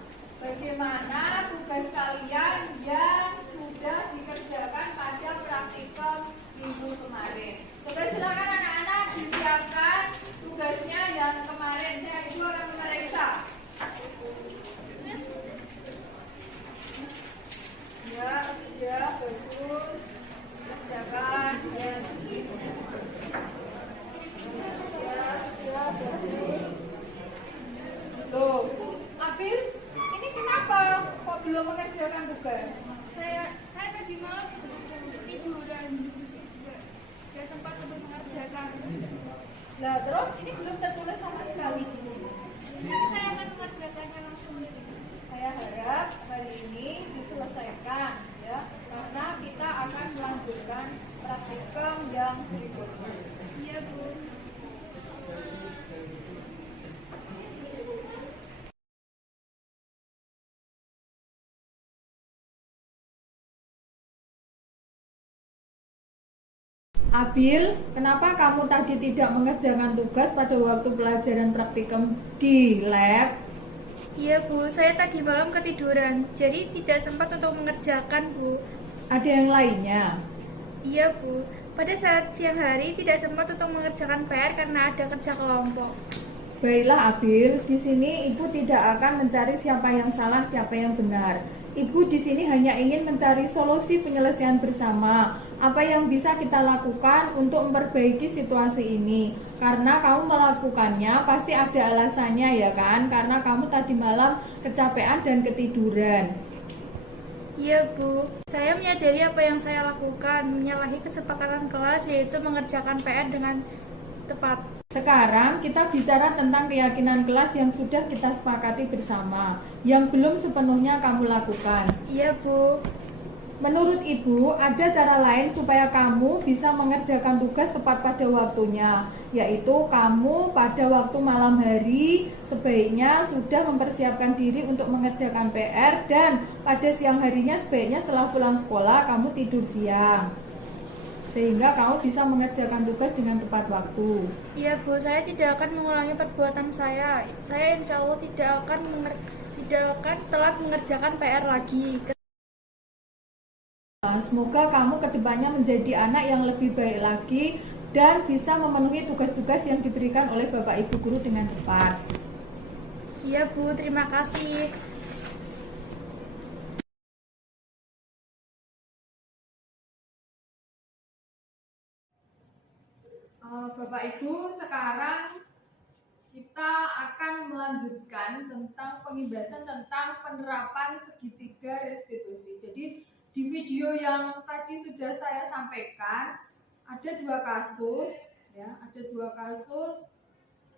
bagaimana tugas kalian yang sudah dikerjakan pada praktikum minggu kemarin. Coba silakan anak-anak disiapkan tugasnya yang kemarin. Saya Ibu akan memeriksa. Ya, sudah bagus. Kerjakan ya. Ya, sudah bagus. Loh, Abil, ini kenapa kok belum mengerjakan tugas? Saya tadi malam tiduran. Gak sempat untuk mengerjakan. Lah, terus ini belum tertulis sama sekali di sini. Saya akan mengerjakannya langsung. Saya harap hari ini diselesaikan ya, karena kita akan melanjutkan praktikum yang berikutnya. Iya, Bu. Abil, kenapa kamu tadi tidak mengerjakan tugas pada waktu pelajaran praktikum di lab? Iya, Bu. Saya tadi malam ketiduran, jadi tidak sempat untuk mengerjakan, Bu. Ada yang lainnya? Iya, Bu. Pada saat siang hari tidak sempat untuk mengerjakan PR karena ada kerja kelompok. Baiklah Abil, di sini Ibu tidak akan mencari siapa yang salah, siapa yang benar. Ibu di sini hanya ingin mencari solusi penyelesaian bersama. Apa yang bisa kita lakukan untuk memperbaiki situasi ini? Karena kamu melakukannya pasti ada alasannya ya kan? Karena kamu tadi malam kecapean dan ketiduran. Iya, Bu. Saya menyadari apa yang saya lakukan, menyalahi kesepakatan kelas yaitu mengerjakan PR dengan tepat. Sekarang kita bicara tentang keyakinan kelas yang sudah kita sepakati bersama, yang belum sepenuhnya kamu lakukan. Iya, Bu. Menurut Ibu, ada cara lain supaya kamu bisa mengerjakan tugas tepat pada waktunya, yaitu kamu pada waktu malam hari sebaiknya sudah mempersiapkan diri untuk mengerjakan PR, dan pada siang harinya sebaiknya setelah pulang sekolah kamu tidur siang, sehingga kamu bisa mengerjakan tugas dengan tepat waktu. Iya, Bu. Saya tidak akan mengulangi perbuatan saya. Saya insya Allah tidak akan telat mengerjakan PR lagi. Semoga kamu kedepannya menjadi anak yang lebih baik lagi dan bisa memenuhi tugas-tugas yang diberikan oleh Bapak Ibu Guru dengan tepat. Iya, Bu. Terima kasih. Bapak Ibu, sekarang kita akan melanjutkan tentang pembahasan tentang penerapan segitiga restitusi. Jadi di video yang tadi sudah saya sampaikan ada dua kasus, ya, ada dua kasus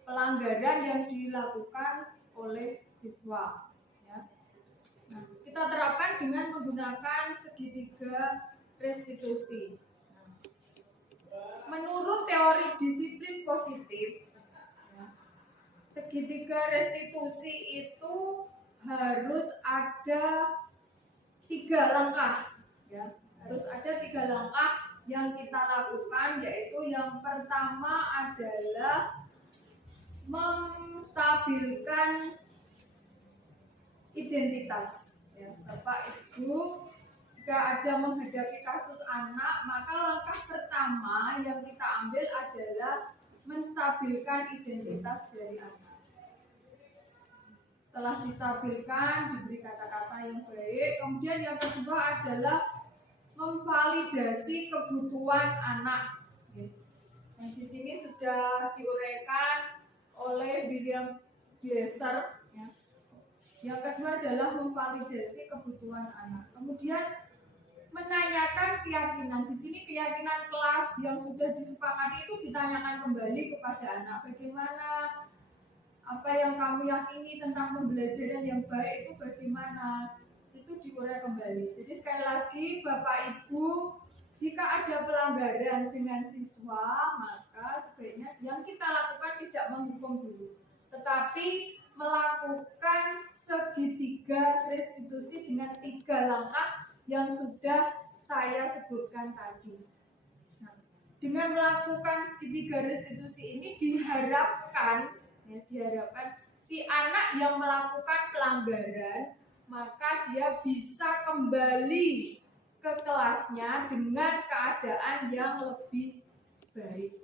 pelanggaran yang dilakukan oleh siswa. Ya. Nah, kita terapkan dengan menggunakan segitiga restitusi. Menurut teori disiplin positif, segitiga restitusi itu harus ada 3 langkah, ya. Harus ada 3 langkah yang kita lakukan, yaitu yang pertama adalah menstabilkan identitas, ya. Bapak Ibu, jika ada menghadapi kasus anak, maka langkah pertama yang kita ambil adalah menstabilkan identitas dari anak. Setelah distabilkan, diberi kata-kata yang baik. Kemudian yang kedua adalah memvalidasi kebutuhan anak. Yang di sini sudah diuraikan oleh William Glasser. Yang kedua adalah memvalidasi kebutuhan anak. Kemudian menanyakan keyakinan. Di sini keyakinan kelas yang sudah disepakati itu ditanyakan kembali kepada anak. Bagaimana, apa yang kamu yakini tentang pembelajaran yang baik itu bagaimana? Itu diurai kembali. Jadi sekali lagi Bapak Ibu, jika ada pelanggaran dengan siswa, maka sebaiknya yang kita lakukan tidak menghukum dulu, tetapi melakukan segitiga restitusi dengan 3 langkah yang sudah saya sebutkan tadi. Nah, dengan melakukan segitiga restitusi ini diharapkan si anak yang melakukan pelanggaran, maka dia bisa kembali ke kelasnya dengan keadaan yang lebih baik.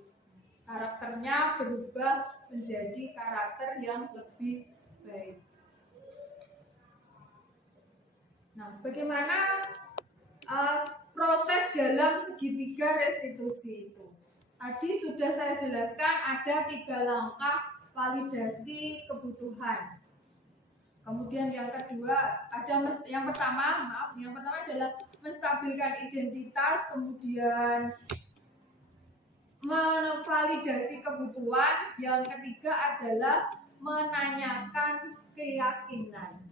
Karakternya berubah menjadi karakter yang lebih baik. Nah, bagaimana proses dalam segitiga restitusi itu? Tadi sudah saya jelaskan ada 3 langkah validasi kebutuhan. Kemudian yang kedua yang pertama adalah menstabilkan identitas, kemudian memvalidasi kebutuhan, yang ketiga adalah menanyakan keyakinan.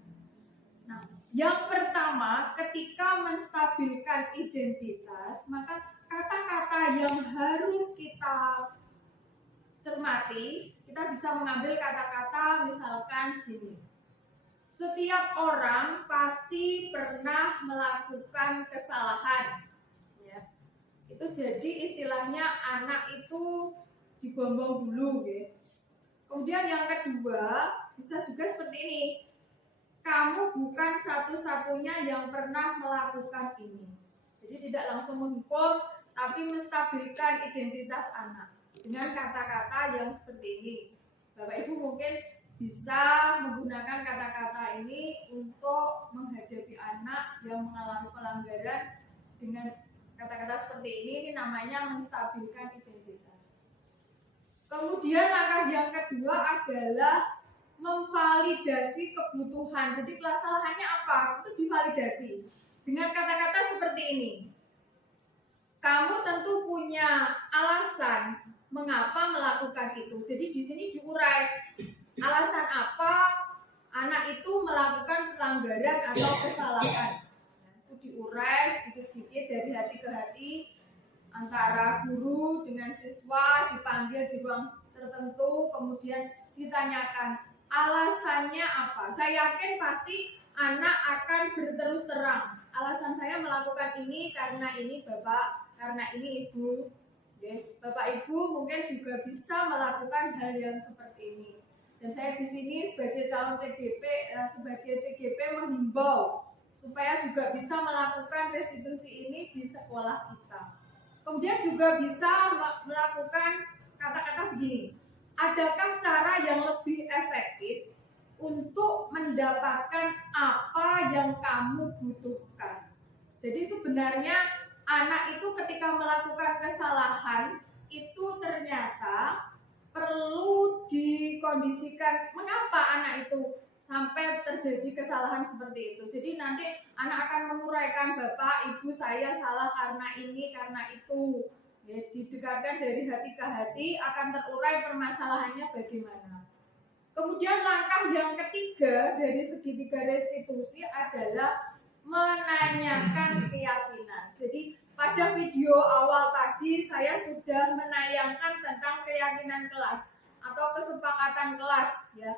Nah, yang pertama, ketika menstabilkan identitas, maka kata-kata yang harus kita cermati, kita bisa mengambil kata-kata misalkan gini: setiap orang pasti pernah melakukan kesalahan. Ya. Itu jadi istilahnya anak itu dibombong dulu. Ya. Kemudian yang kedua, bisa juga seperti ini: kamu bukan satu-satunya yang pernah melakukan ini. Jadi tidak langsung menghukum, tapi menstabilkan identitas anak dengan kata-kata yang seperti ini. Bapak Ibu mungkin bisa menggunakan kata-kata ini untuk menghadapi anak yang mengalami pelanggaran dengan kata-kata seperti ini. Ini namanya menstabilkan identitas. Kemudian langkah yang kedua adalah memvalidasi kebutuhan. Jadi kesalahannya apa? Itu divalidasi dengan kata-kata seperti ini: kamu tentu punya alasan mengapa melakukan itu. Jadi di sini diurai alasan apa anak itu melakukan pelanggaran atau kesalahan. Itu diurai sedikit-sedikit dari hati ke hati antara guru dengan siswa, dipanggil di ruang tertentu, kemudian ditanyakan alasannya apa. Saya yakin pasti anak akan berterus terang. Alasan saya melakukan ini karena ini Bapak, karena ini Ibu. Bapak Ibu mungkin juga bisa melakukan hal yang seperti ini. Dan saya di sini sebagai calon TGP, sebagai TGP menghimbau supaya juga bisa melakukan restitusi ini di sekolah kita. Kemudian juga bisa melakukan kata-kata begini. Adakah cara yang lebih efektif untuk mendapatkan apa yang kamu butuhkan? Jadi sebenarnya anak itu ketika melakukan kesalahan itu ternyata perlu dikondisikan mengapa anak itu sampai terjadi kesalahan seperti itu. Jadi nanti anak akan menguraikan, Bapak, Ibu, saya salah karena ini, karena itu. Ya, didekatkan dari hati ke hati akan terurai permasalahannya bagaimana. Kemudian langkah yang ketiga dari segitiga restitusi adalah menanyakan keyakinan. Jadi pada video awal tadi saya sudah menayangkan tentang keyakinan kelas atau kesepakatan kelas ya.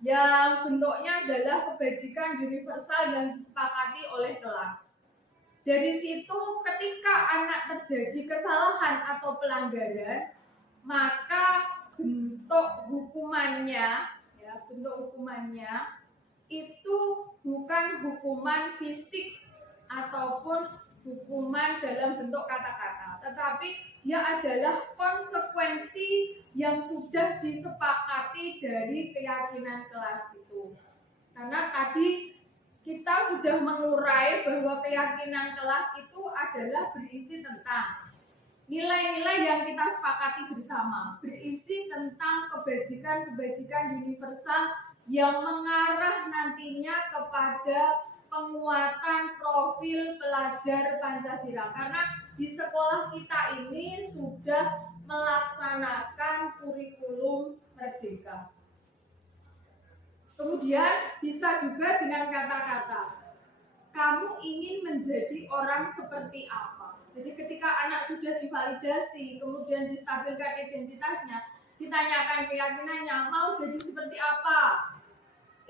Yang bentuknya adalah kebajikan universal yang disepakati oleh kelas. Dari situ ketika anak terjadi kesalahan atau pelanggaran, maka bentuk hukumannya itu bukan hukuman fisik ataupun hukuman dalam bentuk kata-kata, tetapi dia adalah konsekuensi yang sudah disepakati dari keyakinan kelas itu. Karena tadi kita sudah mengurai bahwa keyakinan kelas itu adalah berisi tentang nilai-nilai yang kita sepakati bersama, berisi tentang kebajikan-kebajikan universal yang mengarah nantinya kepada penguatan profil pelajar Pancasila. Karena di sekolah kita ini sudah melaksanakan kurikulum merdeka. Kemudian bisa juga dengan kata-kata, kamu ingin menjadi orang seperti apa? Jadi ketika anak sudah divalidasi, kemudian distabilkan identitasnya, ditanyakan keyakinannya, mau jadi seperti apa?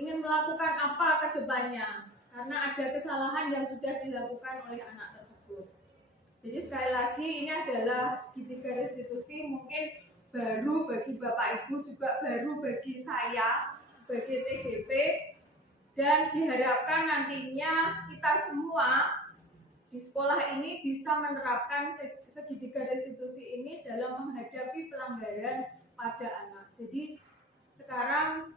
Ingin melakukan apa ke depannya? Karena ada kesalahan yang sudah dilakukan oleh anak tersebut. Jadi sekali lagi ini adalah segitiga restitusi, mungkin baru bagi Bapak Ibu, juga baru bagi saya sebagai CGP, dan diharapkan nantinya kita semua di sekolah ini bisa menerapkan segitiga restitusi ini dalam menghadapi pelanggaran pada anak. Jadi sekarang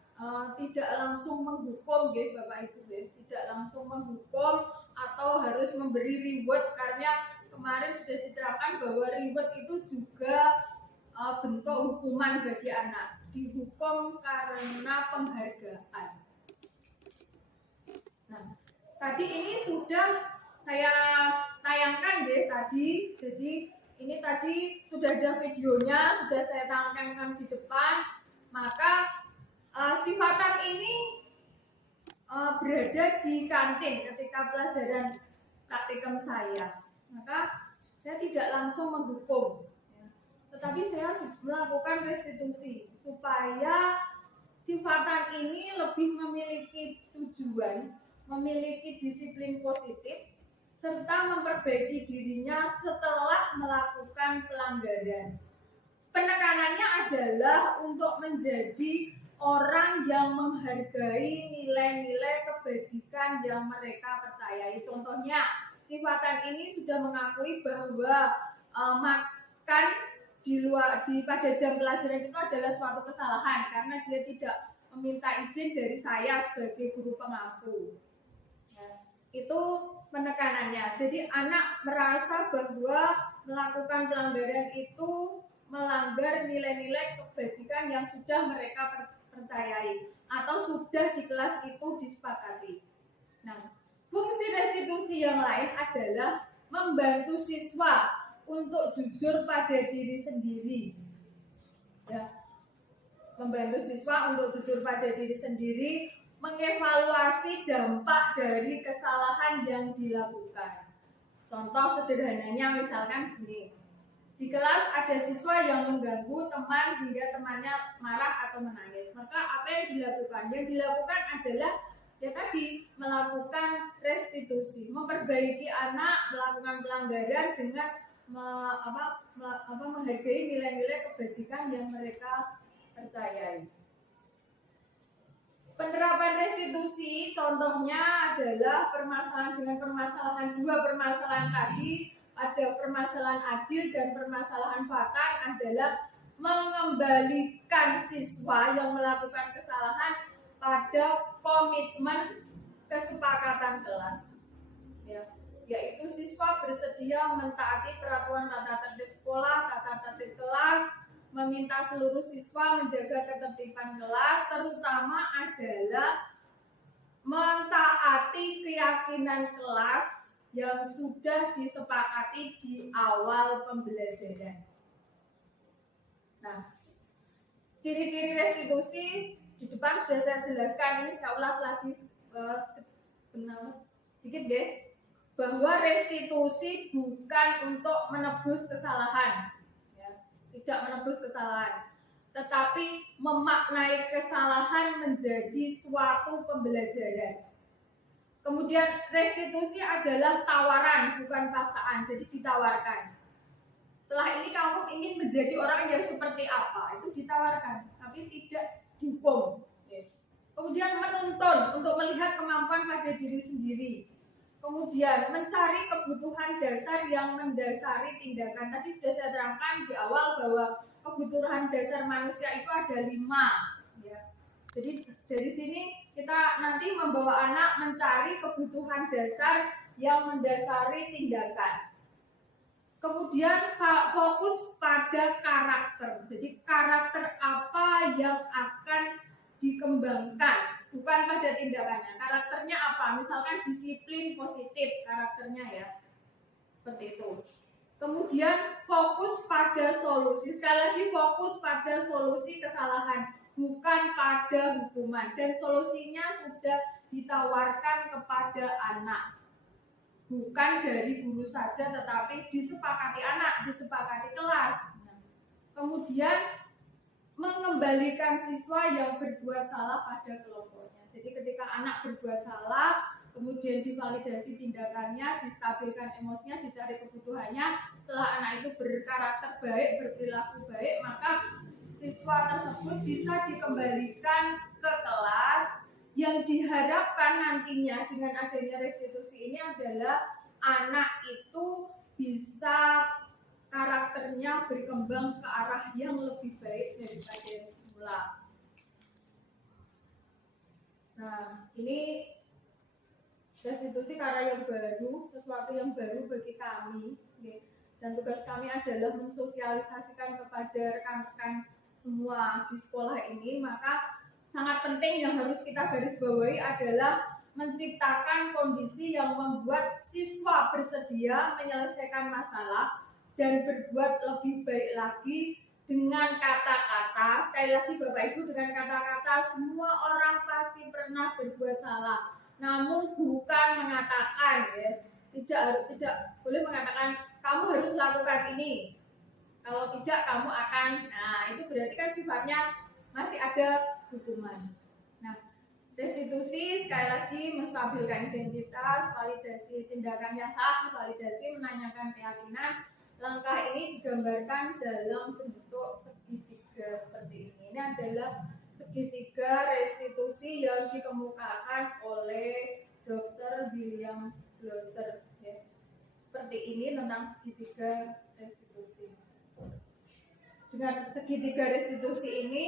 tidak langsung menghukum ya Bapak Ibu ya, tidak langsung menghukum atau harus memberi reward, karena kemarin sudah diterapkan bahwa reward itu juga bentuk hukuman bagi anak, dihukum karena penghargaan. Nah, tadi ini sudah saya tayangkan ya tadi, jadi ini tadi sudah ada videonya, sudah saya tayangkan di depan. Maka sifatan ini berada di kantin ketika pelajaran praktikum saya. Maka saya tidak langsung menghukum, tetapi saya melakukan restitusi supaya sifatan ini lebih memiliki tujuan, memiliki disiplin positif, serta memperbaiki dirinya setelah melakukan pelanggaran. Penekanannya adalah untuk menjadi orang yang menghargai nilai-nilai kebajikan yang mereka percayai. Contohnya, sifatan ini sudah mengakui bahwa makan pada jam pelajaran itu adalah suatu kesalahan karena dia tidak meminta izin dari saya sebagai guru pengaku. Ya, itu penekanannya. Jadi anak merasa bahwa melakukan pelanggaran itu melanggar nilai-nilai kebajikan yang sudah mereka percayai atau sudah di kelas itu disepakati. Nah, fungsi restitusi yang lain adalah membantu siswa untuk jujur pada diri sendiri. Ya, membantu siswa untuk jujur pada diri sendiri, mengevaluasi dampak dari kesalahan yang dilakukan. Contoh sederhananya misalkan gini, di kelas ada siswa yang mengganggu teman hingga temannya marah atau menangis. Maka apa yang dilakukan? Yang dilakukan adalah ya tadi melakukan restitusi, memperbaiki anak melakukan pelanggaran dengan menghargai nilai-nilai kebajikan yang mereka percayai. Penerapan restitusi contohnya adalah dua permasalahan tadi, ada permasalahan adil dan permasalahan fatal adalah mengembalikan siswa yang melakukan kesalahan pada komitmen kesepakatan kelas. Ya, yaitu siswa bersedia mentaati peraturan tata tertib sekolah, tata tertib kelas, meminta seluruh siswa menjaga ketertiban kelas, terutama adalah mentaati keyakinan kelas yang sudah disepakati di awal pembelajaran. Nah, ciri-ciri restitusi di depan sudah saya jelaskan, ini saya ulas lagi sedikit deh, bahwa restitusi bukan untuk menebus kesalahan, ya, tidak menebus kesalahan, tetapi memaknai kesalahan menjadi suatu pembelajaran. Kemudian restitusi adalah tawaran, bukan paksaan, jadi ditawarkan. Setelah ini kamu ingin menjadi orang yang seperti apa, itu ditawarkan, tapi tidak dihukum. Kemudian menuntun untuk melihat kemampuan pada diri sendiri. Kemudian mencari kebutuhan dasar yang mendasari tindakan. Tadi sudah saya terangkan di awal bahwa kebutuhan dasar manusia itu ada 5. Ya. Jadi dari sini kita nanti membawa anak mencari kebutuhan dasar yang mendasari tindakan. Kemudian fokus pada karakter. Jadi karakter apa yang akan dikembangkan, bukan pada tindakannya. Karakternya apa? Misalkan disiplin positif karakternya ya. Seperti itu. Kemudian fokus pada solusi. Sekali lagi fokus pada solusi kesalahan, bukan pada hukuman. Dan solusinya sudah ditawarkan kepada anak. Bukan dari guru saja, tetapi disepakati anak, disepakati kelas. Kemudian mengembalikan siswa yang berbuat salah pada kelompoknya. Jadi ketika anak berbuat salah, kemudian divalidasi tindakannya, distabilkan emosinya, dicari kebutuhannya. Setelah anak itu berkarakter baik, berperilaku baik, maka siswa tersebut bisa dikembalikan ke kelas. Yang diharapkan nantinya dengan adanya restitusi ini adalah anak itu bisa karakternya berkembang ke arah yang lebih baik daripada yang semula. Nah, ini restitusi karya yang baru, sesuatu yang baru bagi kami. Dan tugas kami adalah mensosialisasikan kepada rekan-rekan semua di sekolah ini. Maka sangat penting yang harus kita garis bawahi adalah menciptakan kondisi yang membuat siswa bersedia menyelesaikan masalah dan berbuat lebih baik lagi dengan kata-kata. Sekali lagi Bapak Ibu, dengan kata-kata semua orang pasti pernah berbuat salah. Namun bukan mengatakan ya, tidak boleh mengatakan kamu harus lakukan ini. Kalau tidak kamu akan, nah itu berarti kan sifatnya masih ada hukuman. Nah, restitusi sekali lagi menstabilkan identitas, validasi tindakan yang salah, validasi menanyakan keyakinan. Langkah ini digambarkan dalam bentuk segitiga seperti ini. Ini adalah segitiga restitusi yang dikemukakan oleh Dr. William Blauser. Ya. Seperti ini tentang segitiga restitusi. Dengan segitiga restitusi ini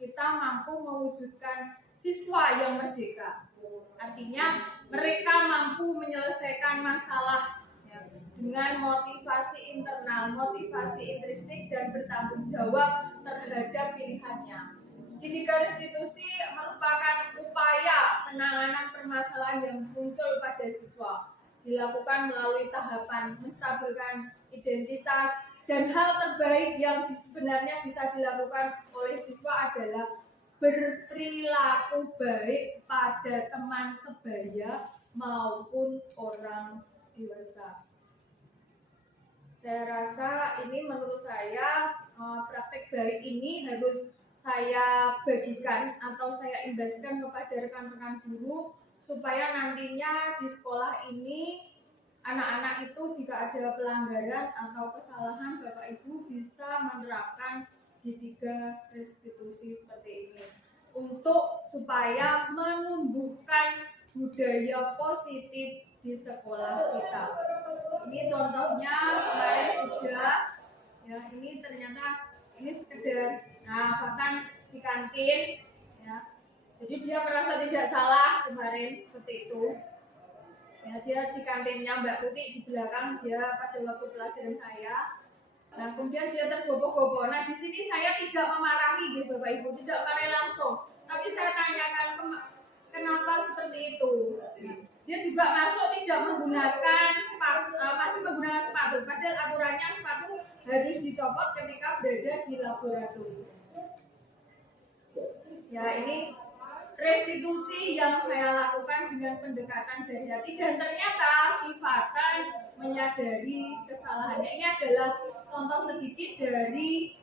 kita mampu mewujudkan siswa yang merdeka. Artinya mereka mampu menyelesaikan masalah ya, dengan motivasi internal, motivasi intrinsik dan bertanggung jawab terhadap pilihannya. Segitiga restitusi merupakan upaya penanganan permasalahan yang muncul pada siswa. Dilakukan melalui tahapan menstabilkan identitas Dan hal terbaik yang sebenarnya bisa dilakukan oleh siswa adalah berperilaku baik pada teman sebaya maupun orang dewasa. Saya rasa ini menurut saya praktek baik ini harus saya bagikan atau saya imbaskan kepada rekan-rekan guru supaya nantinya di sekolah ini anak-anak itu jika ada pelanggaran atau kesalahan Bapak Ibu bisa menerapkan segitiga restitusi seperti ini untuk supaya menumbuhkan budaya positif di sekolah kita. Ini contohnya kemarin sudah ya, ini ternyata ini sekedar bahkan di kantin ya. Jadi dia merasa tidak salah kemarin seperti itu. Ya, dia di kantinnya Mbak Tuti di belakang dia pada waktu pelajaran saya. Nah, kemudian dia tergopoh-gopoh. Nah, di sini saya tidak memarahi gitu Bapak Ibu, tidak marahi langsung. Tapi saya tanyakan kenapa seperti itu. Dia juga masuk tidak menggunakan sepatu, masih menggunakan sepatu. Padahal aturannya sepatu harus dicopot ketika berada di laboratorium. Ya, ini restitusi yang saya lakukan dengan pendekatan dari hati dan ternyata sifatan menyadari kesalahannya. Ini adalah contoh sedikit dari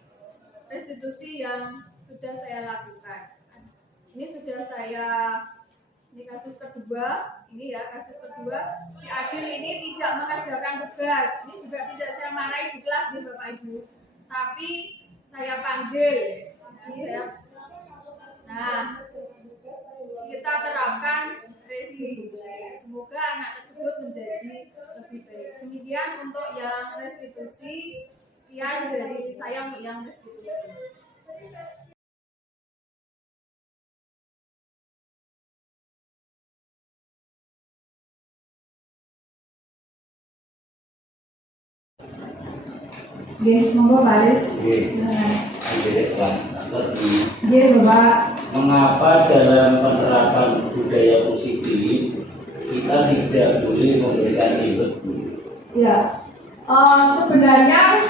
restitusi yang sudah saya lakukan. Ini sudah ini kasus kedua, ini ya kasus kedua. Si Adil ini tidak mengerjakan tugas. Ini juga tidak saya marahi di kelas di Bapak Ibu, tapi saya panggil. Nah, kita terapkan restitusi. Semoga anak tersebut menjadi lebih baik. Demikian untuk yang restitusi. Sekian dari saya yang restitusi. Oke, monggo Pak Aris. Oke, Bapak. Mengapa dalam penerapan budaya positif kita tidak boleh memberikan reward? Ya, sebenarnya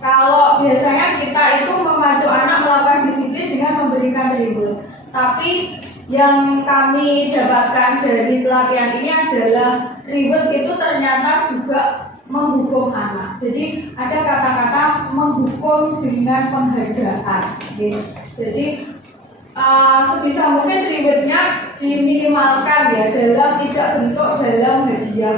kalau biasanya kita itu memacu anak melakukan disiplin dengan memberikan reward. Tapi yang kami dapatkan dari pelatihan ini adalah reward itu ternyata juga menghukum anak. Jadi ada kata-kata menghukum dengan penghargaan. Okay. Jadi sebisa mungkin rewardnya diminimalkan ya dalam tidak bentuk dalam hadiah.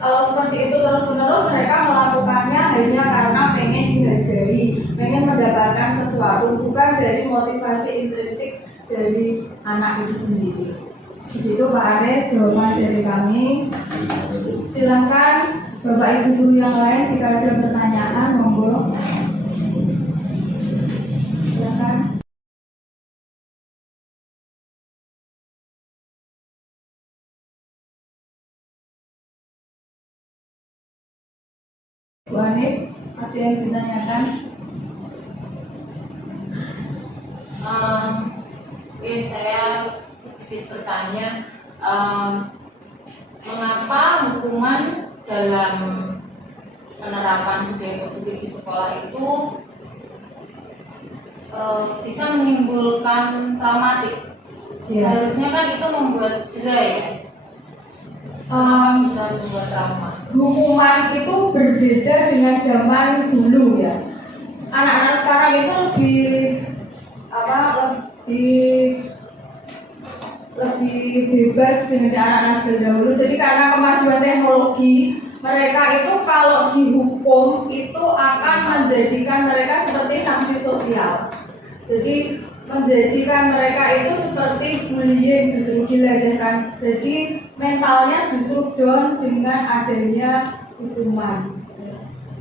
Kalau seperti itu terus-menerus mereka melakukannya hanya karena pengen dihargai, pengen mendapatkan sesuatu, bukan dari motivasi intrinsik dari anak itu sendiri. Begitu Pak Aris jawaban dari kami. Silakan Bapak Ibu guru yang lain jika ada pertanyaan, monggo. Silakan. Bu Hanif, ada yang ditanyakan? Saya sedikit bertanya, mengapa hukuman dalam penerapan budaya positif di sekolah itu bisa menimbulkan traumatik? Ya. Seharusnya kan itu membuat jera ya, bisa membuat trauma. Hukuman itu berbeda dengan zaman dulu ya. Anak-anak sekarang itu lebih bebas dengan anak-anak terdahulu. Jadi karena kemajuan teknologi, mereka itu kalau dihukum itu akan menjadikan mereka seperti sanksi sosial. Jadi menjadikan mereka itu seperti bullying, justru dilecehkan. Jadi mentalnya justru down dengan adanya hukuman.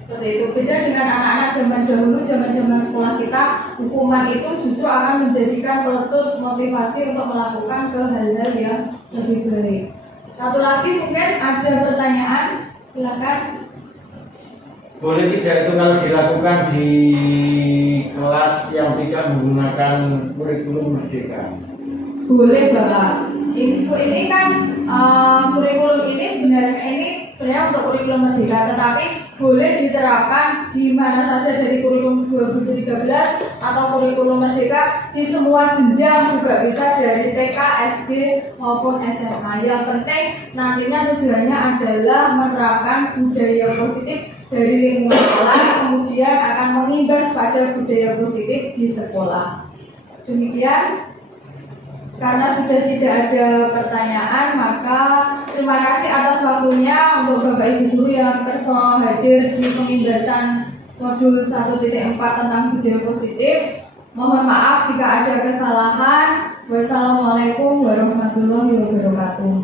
Seperti itu. Beda dengan anak-anak zaman dahulu, zaman sekolah kita, hukuman itu justru akan menjadikan pelecut motivasi untuk melakukan ke hal-hal yang lebih baik. Satu lagi mungkin ada pertanyaan, silakan. Boleh tidak itu kalau dilakukan di kelas yang tidak menggunakan kurikulum merdeka? Boleh Bapak. Ini kan kurikulum ini sebenarnya untuk kurikulum merdeka, tetapi boleh diterapkan di mana saja dari kurikulum 2013 atau kurikulum merdeka di semua jenjang, juga bisa dari TK, SD maupun SMA. Yang penting nantinya tujuannya adalah menerapkan budaya positif dari lingkungan kelas, kemudian akan mengimbas pada budaya positif di sekolah. Demikian. Karena sudah tidak ada pertanyaan, maka terima kasih atas waktunya untuk Bapak Ibu Guru yang kerso hadir di pengimbasan modul 1.4 tentang budaya positif. Mohon maaf jika ada kesalahan. Wassalamualaikum warahmatullahi wabarakatuh.